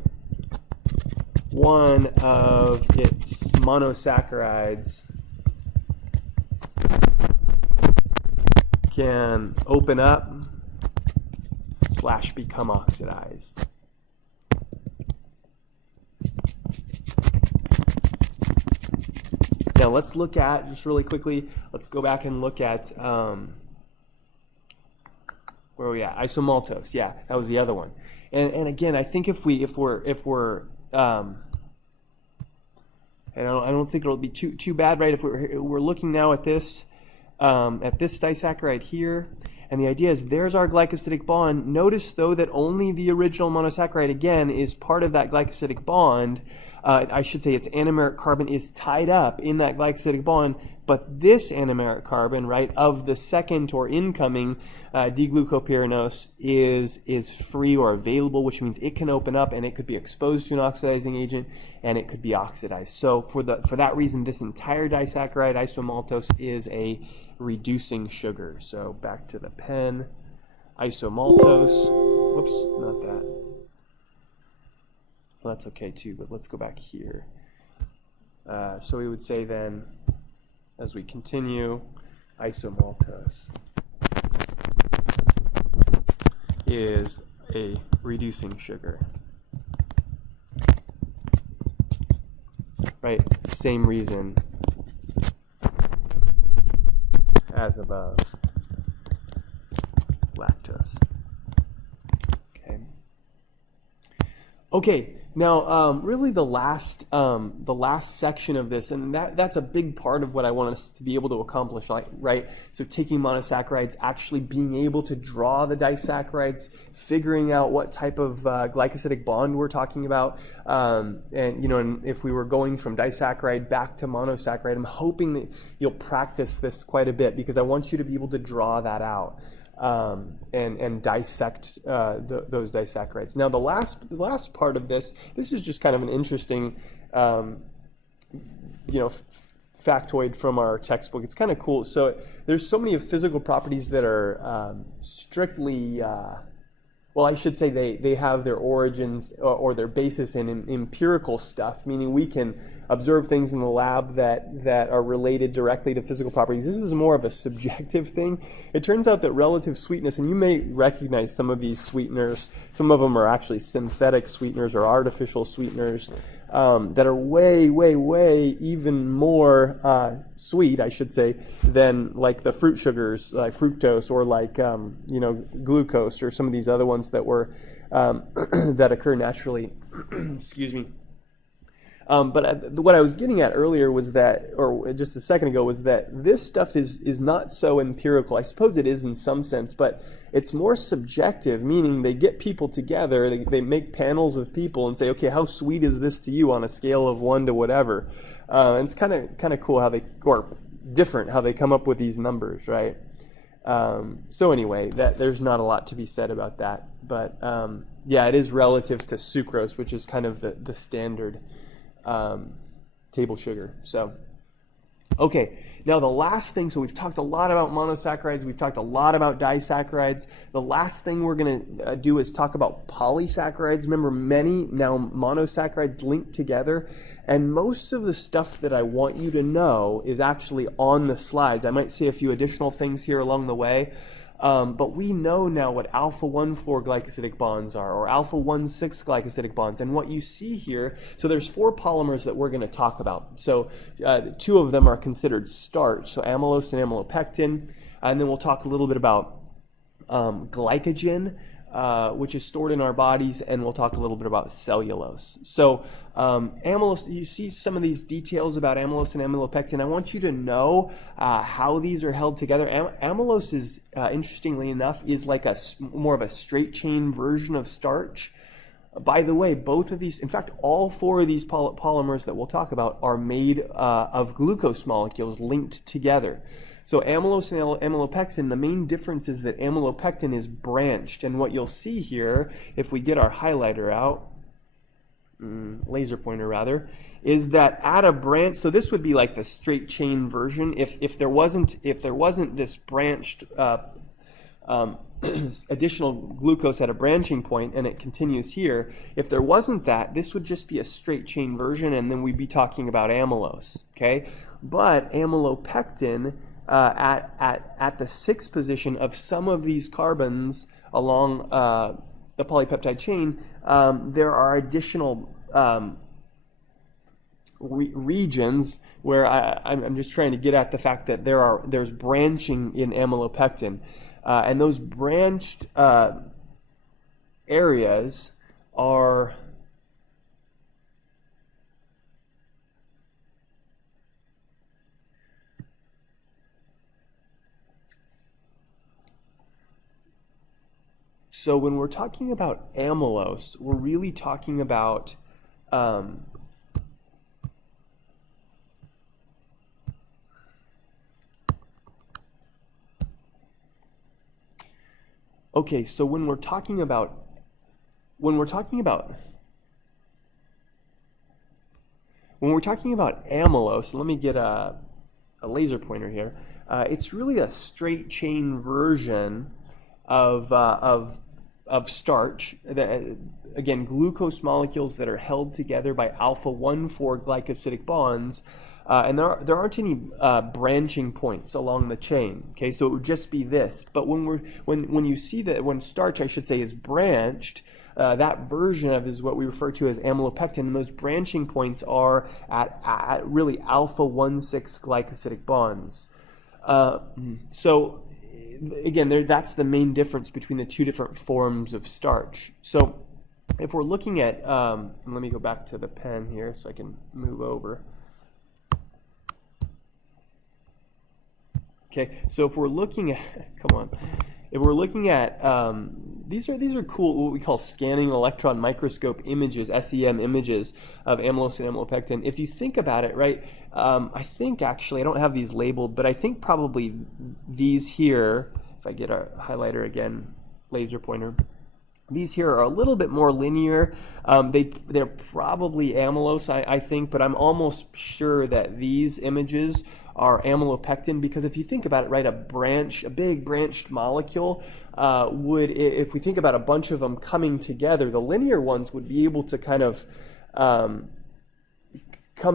One of its monosaccharides can open up / become oxidized. Now let's look at, just really quickly, let's go back and look at, where are we at? Isomaltose, yeah, that was the other one. And again, I think if we're and I don't think it'll be too bad, right? If we're looking now at this disaccharide here, and the idea is there's our glycosidic bond. Notice though that only the original monosaccharide again is part of that glycosidic bond. I should say its anomeric carbon is tied up in that glycosidic bond, but this anomeric carbon, right, of the second or incoming D-glucopyranose is free or available, which means it can open up and it could be exposed to an oxidizing agent and it could be oxidized. So for that reason, this entire disaccharide isomaltose is a reducing sugar. So back to the pen, isomaltose. Whoops, not that. Well, that's okay too, but let's go back here. So we would say then, as we continue, isomaltose is a reducing sugar. Right, same reason as above, lactose. Okay, Now, really the last section of this, and that's a big part of what I want us to be able to accomplish, right? So taking monosaccharides, actually being able to draw the disaccharides, figuring out what type of glycosidic bond we're talking about, and if we were going from disaccharide back to monosaccharide, I'm hoping that you'll practice this quite a bit because I want you to be able to draw that out. And dissect those disaccharides. Now, the last part of this is just kind of an interesting, factoid from our textbook. It's kind of cool. So there's so many physical properties that are strictly, I should say they have their origins or their basis in empirical stuff, meaning we can observe things in the lab that are related directly to physical properties. This is more of a subjective thing. It turns out that relative sweetness, and you may recognize some of these sweeteners, some of them are actually synthetic sweeteners or artificial sweeteners that are way, way, way even more sweet, I should say, than like the fruit sugars, like fructose or like, glucose or some of these other ones that were that occur naturally. Excuse me. But what I was getting at earlier was that, or just a second ago, was that this stuff is not so empirical. I suppose it is in some sense, but it's more subjective, meaning they get people together, they make panels of people and say, okay, how sweet is this to you on a scale of 1 to whatever? And it's kind of cool how different how they come up with these numbers, right? So anyway, there's not a lot to be said about that. But it is relative to sucrose, which is kind of the standard table sugar. So, okay, now the last thing, so we've talked a lot about monosaccharides, we've talked a lot about disaccharides. The last thing we're going to do is talk about polysaccharides. Remember, many now monosaccharides linked together, and most of the stuff that I want you to know is actually on the slides. I might say a few additional things here along the way. But we know now what alpha-1,4 glycosidic bonds are, or alpha-1,6 glycosidic bonds. And what you see here, so there's 4 polymers that we're going to talk about. So 2 of them are considered starch, so amylose and amylopectin. And then we'll talk a little bit about glycogen, which is stored in our bodies, and we'll talk a little bit about cellulose. So amylose, you see some of these details about amylose and amylopectin. I want you to know how these are held together. Amylose is, interestingly enough, is like more of a straight chain version of starch. By the way, both of these, in fact, all 4 of these polymers that we'll talk about are made of glucose molecules linked together. So amylose and amylopectin, the main difference is that amylopectin is branched. And what you'll see here, if we get our highlighter out, laser pointer rather, is that at a branch, so this would be like the straight chain version. If there wasn't this branched additional glucose at a branching point and it continues here, if there wasn't that, this would just be a straight chain version, and then we'd be talking about amylose. Okay, but amylopectin, at the 6th position of some of these carbons along the polypeptide chain, there are additional regions where I'm just trying to get at the fact that there's branching in amylopectin, and those branched areas are so when we're talking about amylose, we're really talking about okay, so when we're talking about amylose, let me get a laser pointer here. It's really a straight chain version of starch. Again, glucose molecules that are held together by alpha-1,4 glycosidic bonds, and there aren't any branching points along the chain. Okay, so it would just be this. But when you see that, when starch, I should say, is branched, that version of it is what we refer to as amylopectin, and those branching points are at really alpha-1,6 glycosidic bonds. So again, that's the main difference between the 2 different forms of starch. So if we're looking at, let me go back to the pen here so I can move over. Okay, so if we're looking at, come on, if we're looking at, these are cool, what we call scanning electron microscope images, SEM images of amylose and amylopectin. If you think about it, right, I think actually, I don't have these labeled, but I think probably these here, if I get a highlighter again, laser pointer, these here are a little bit more linear. They're probably amylose, I think, but I'm almost sure that these images are amylopectin, because if you think about it, right, a big branched molecule if we think about a bunch of them coming together, the linear ones would be able to kind of come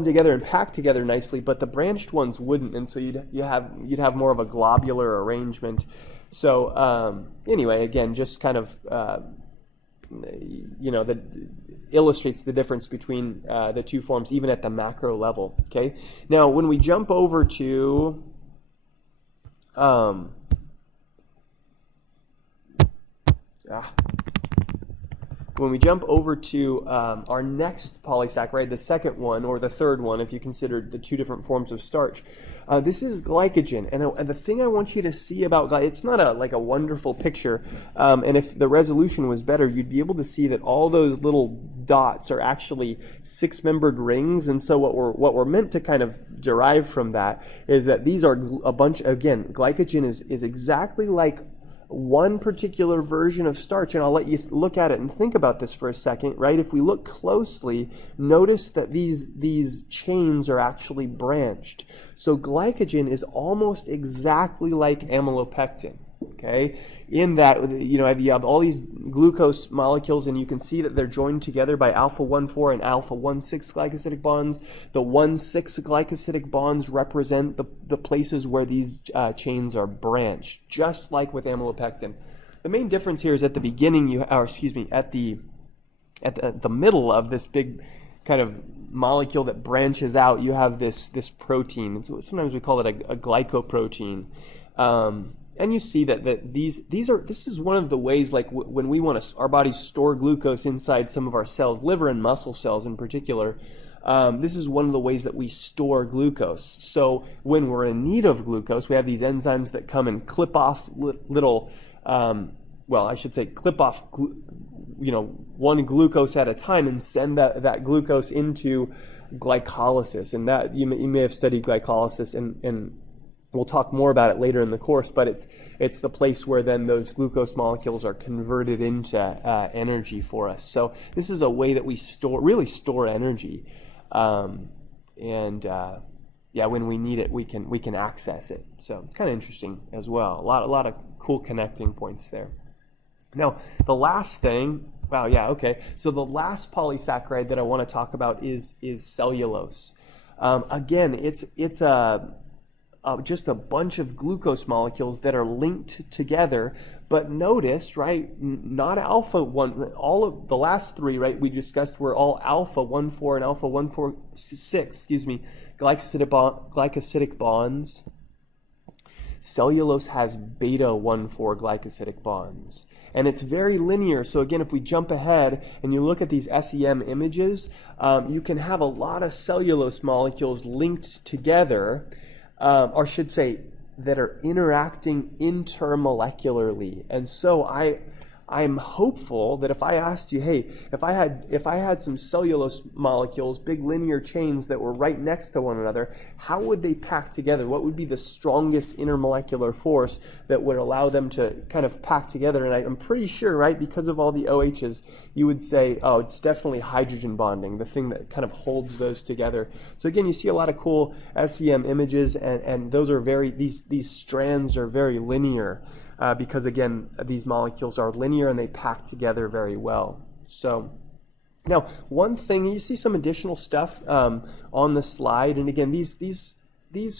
together and pack together nicely, but the branched ones wouldn't, and so you'd have more of a globular arrangement. So anyway, again, just kind of that illustrates the difference between the two forms, even at the macro level. Okay. Now, when we jump over to our next polysaccharide, the second one, or the third one, if you consider the two different forms of starch, this is glycogen. And the thing I want you to see about it's not like a wonderful picture, and if the resolution was better, you'd be able to see that all those little dots are actually six-membered rings. And so what we're meant to kind of derive from that is that these are a bunch, again, glycogen is exactly like one particular version of starch, and I'll let you look at it and think about this for a second, right? If we look closely, notice that these chains are actually branched. So glycogen is almost exactly like amylopectin, okay? In that, you have all these glucose molecules, and you can see that they're joined together by alpha-1,4 and alpha-1,6 glycosidic bonds. The 1,6 glycosidic bonds represent the places where these chains are branched, just like with amylopectin. The main difference here is at the beginning, at the middle of this big kind of molecule that branches out, you have this protein. And so sometimes we call it a glycoprotein. And you see that this is one of the ways, like when we want our bodies store glucose inside some of our cells, liver and muscle cells in particular. This is one of the ways that we store glucose. So when we're in need of glucose, we have these enzymes that come and clip off little, clip off, one glucose at a time and send that glucose into glycolysis. And that you may have studied glycolysis, and we'll talk more about it later in the course, but it's the place where then those glucose molecules are converted into energy for us. So this is a way that we really store energy, when we need it, we can access it. So it's kind of interesting as well. A lot of cool connecting points there. Now the last thing. So the last polysaccharide that I want to talk about is cellulose. Again, it's just a bunch of glucose molecules that are linked together, but notice, right, not alpha one, all of the last three, right, we discussed were all alpha-1,4 and alpha-1,4,6, glycosidic bonds. Cellulose has beta-1,4 glycosidic bonds. And it's very linear. So again, if we jump ahead and you look at these SEM images, you can have a lot of cellulose molecules linked together, or should say that are interacting intermolecularly. And so I'm hopeful that if I asked you, hey, if I had some cellulose molecules, big linear chains that were right next to one another, how would they pack together? What would be the strongest intermolecular force that would allow them to kind of pack together? And I'm pretty sure, right, because of all the OHs, you would say, oh, it's definitely hydrogen bonding, the thing that kind of holds those together. So again, you see a lot of cool SEM images, and those are these strands are very linear. Because again, these molecules are linear and they pack together very well. So now, one thing, you see some additional stuff on the slide, and again, these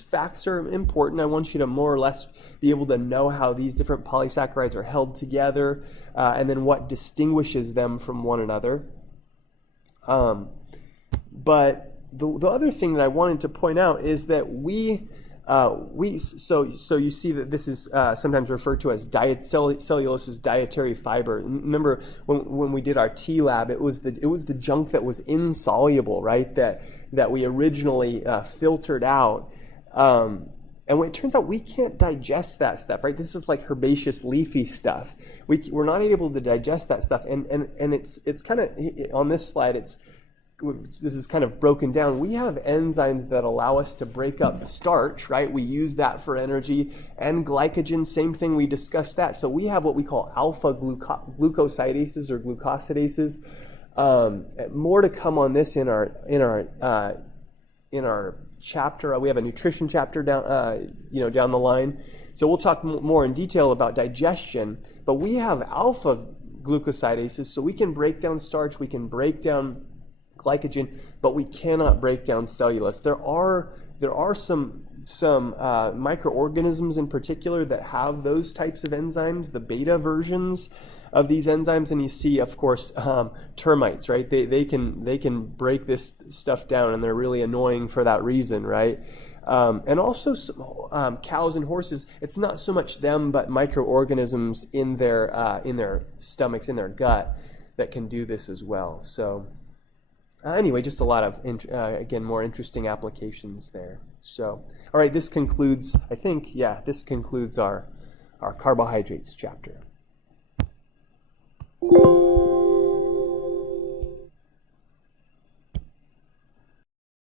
facts are important. I want you to more or less be able to know how these different polysaccharides are held together, and then what distinguishes them from one another. But the other thing that I wanted to point out is that we So you see that this is sometimes referred to as cellulose is dietary fiber. Remember when we did our T lab, it was the junk that was insoluble, right? That we originally filtered out. And it turns out we can't digest that stuff, right? This is like herbaceous leafy stuff. We're not able to digest that stuff, and it's kind of on this slide. This is kind of broken down. We have enzymes that allow us to break up starch, right? We use that for energy, and glycogen, same thing. We discussed that. So we have what we call alpha glucosidases or glucosidases. More to come on this in our chapter. We have a nutrition chapter down the line. So we'll talk more in detail about digestion. But we have alpha glucosidases, so we can break down starch, we can break down glycogen, but we cannot break down cellulose. There are some microorganisms in particular that have those types of enzymes, the beta versions of these enzymes, and you see, of course, termites, right? They can break this stuff down, and they're really annoying for that reason, right? And also cows and horses. It's not so much them, but microorganisms in their stomachs, in their gut, that can do this as well. So anyway, just a lot of again, more interesting applications there. So all right, this concludes. I think this concludes our carbohydrates chapter.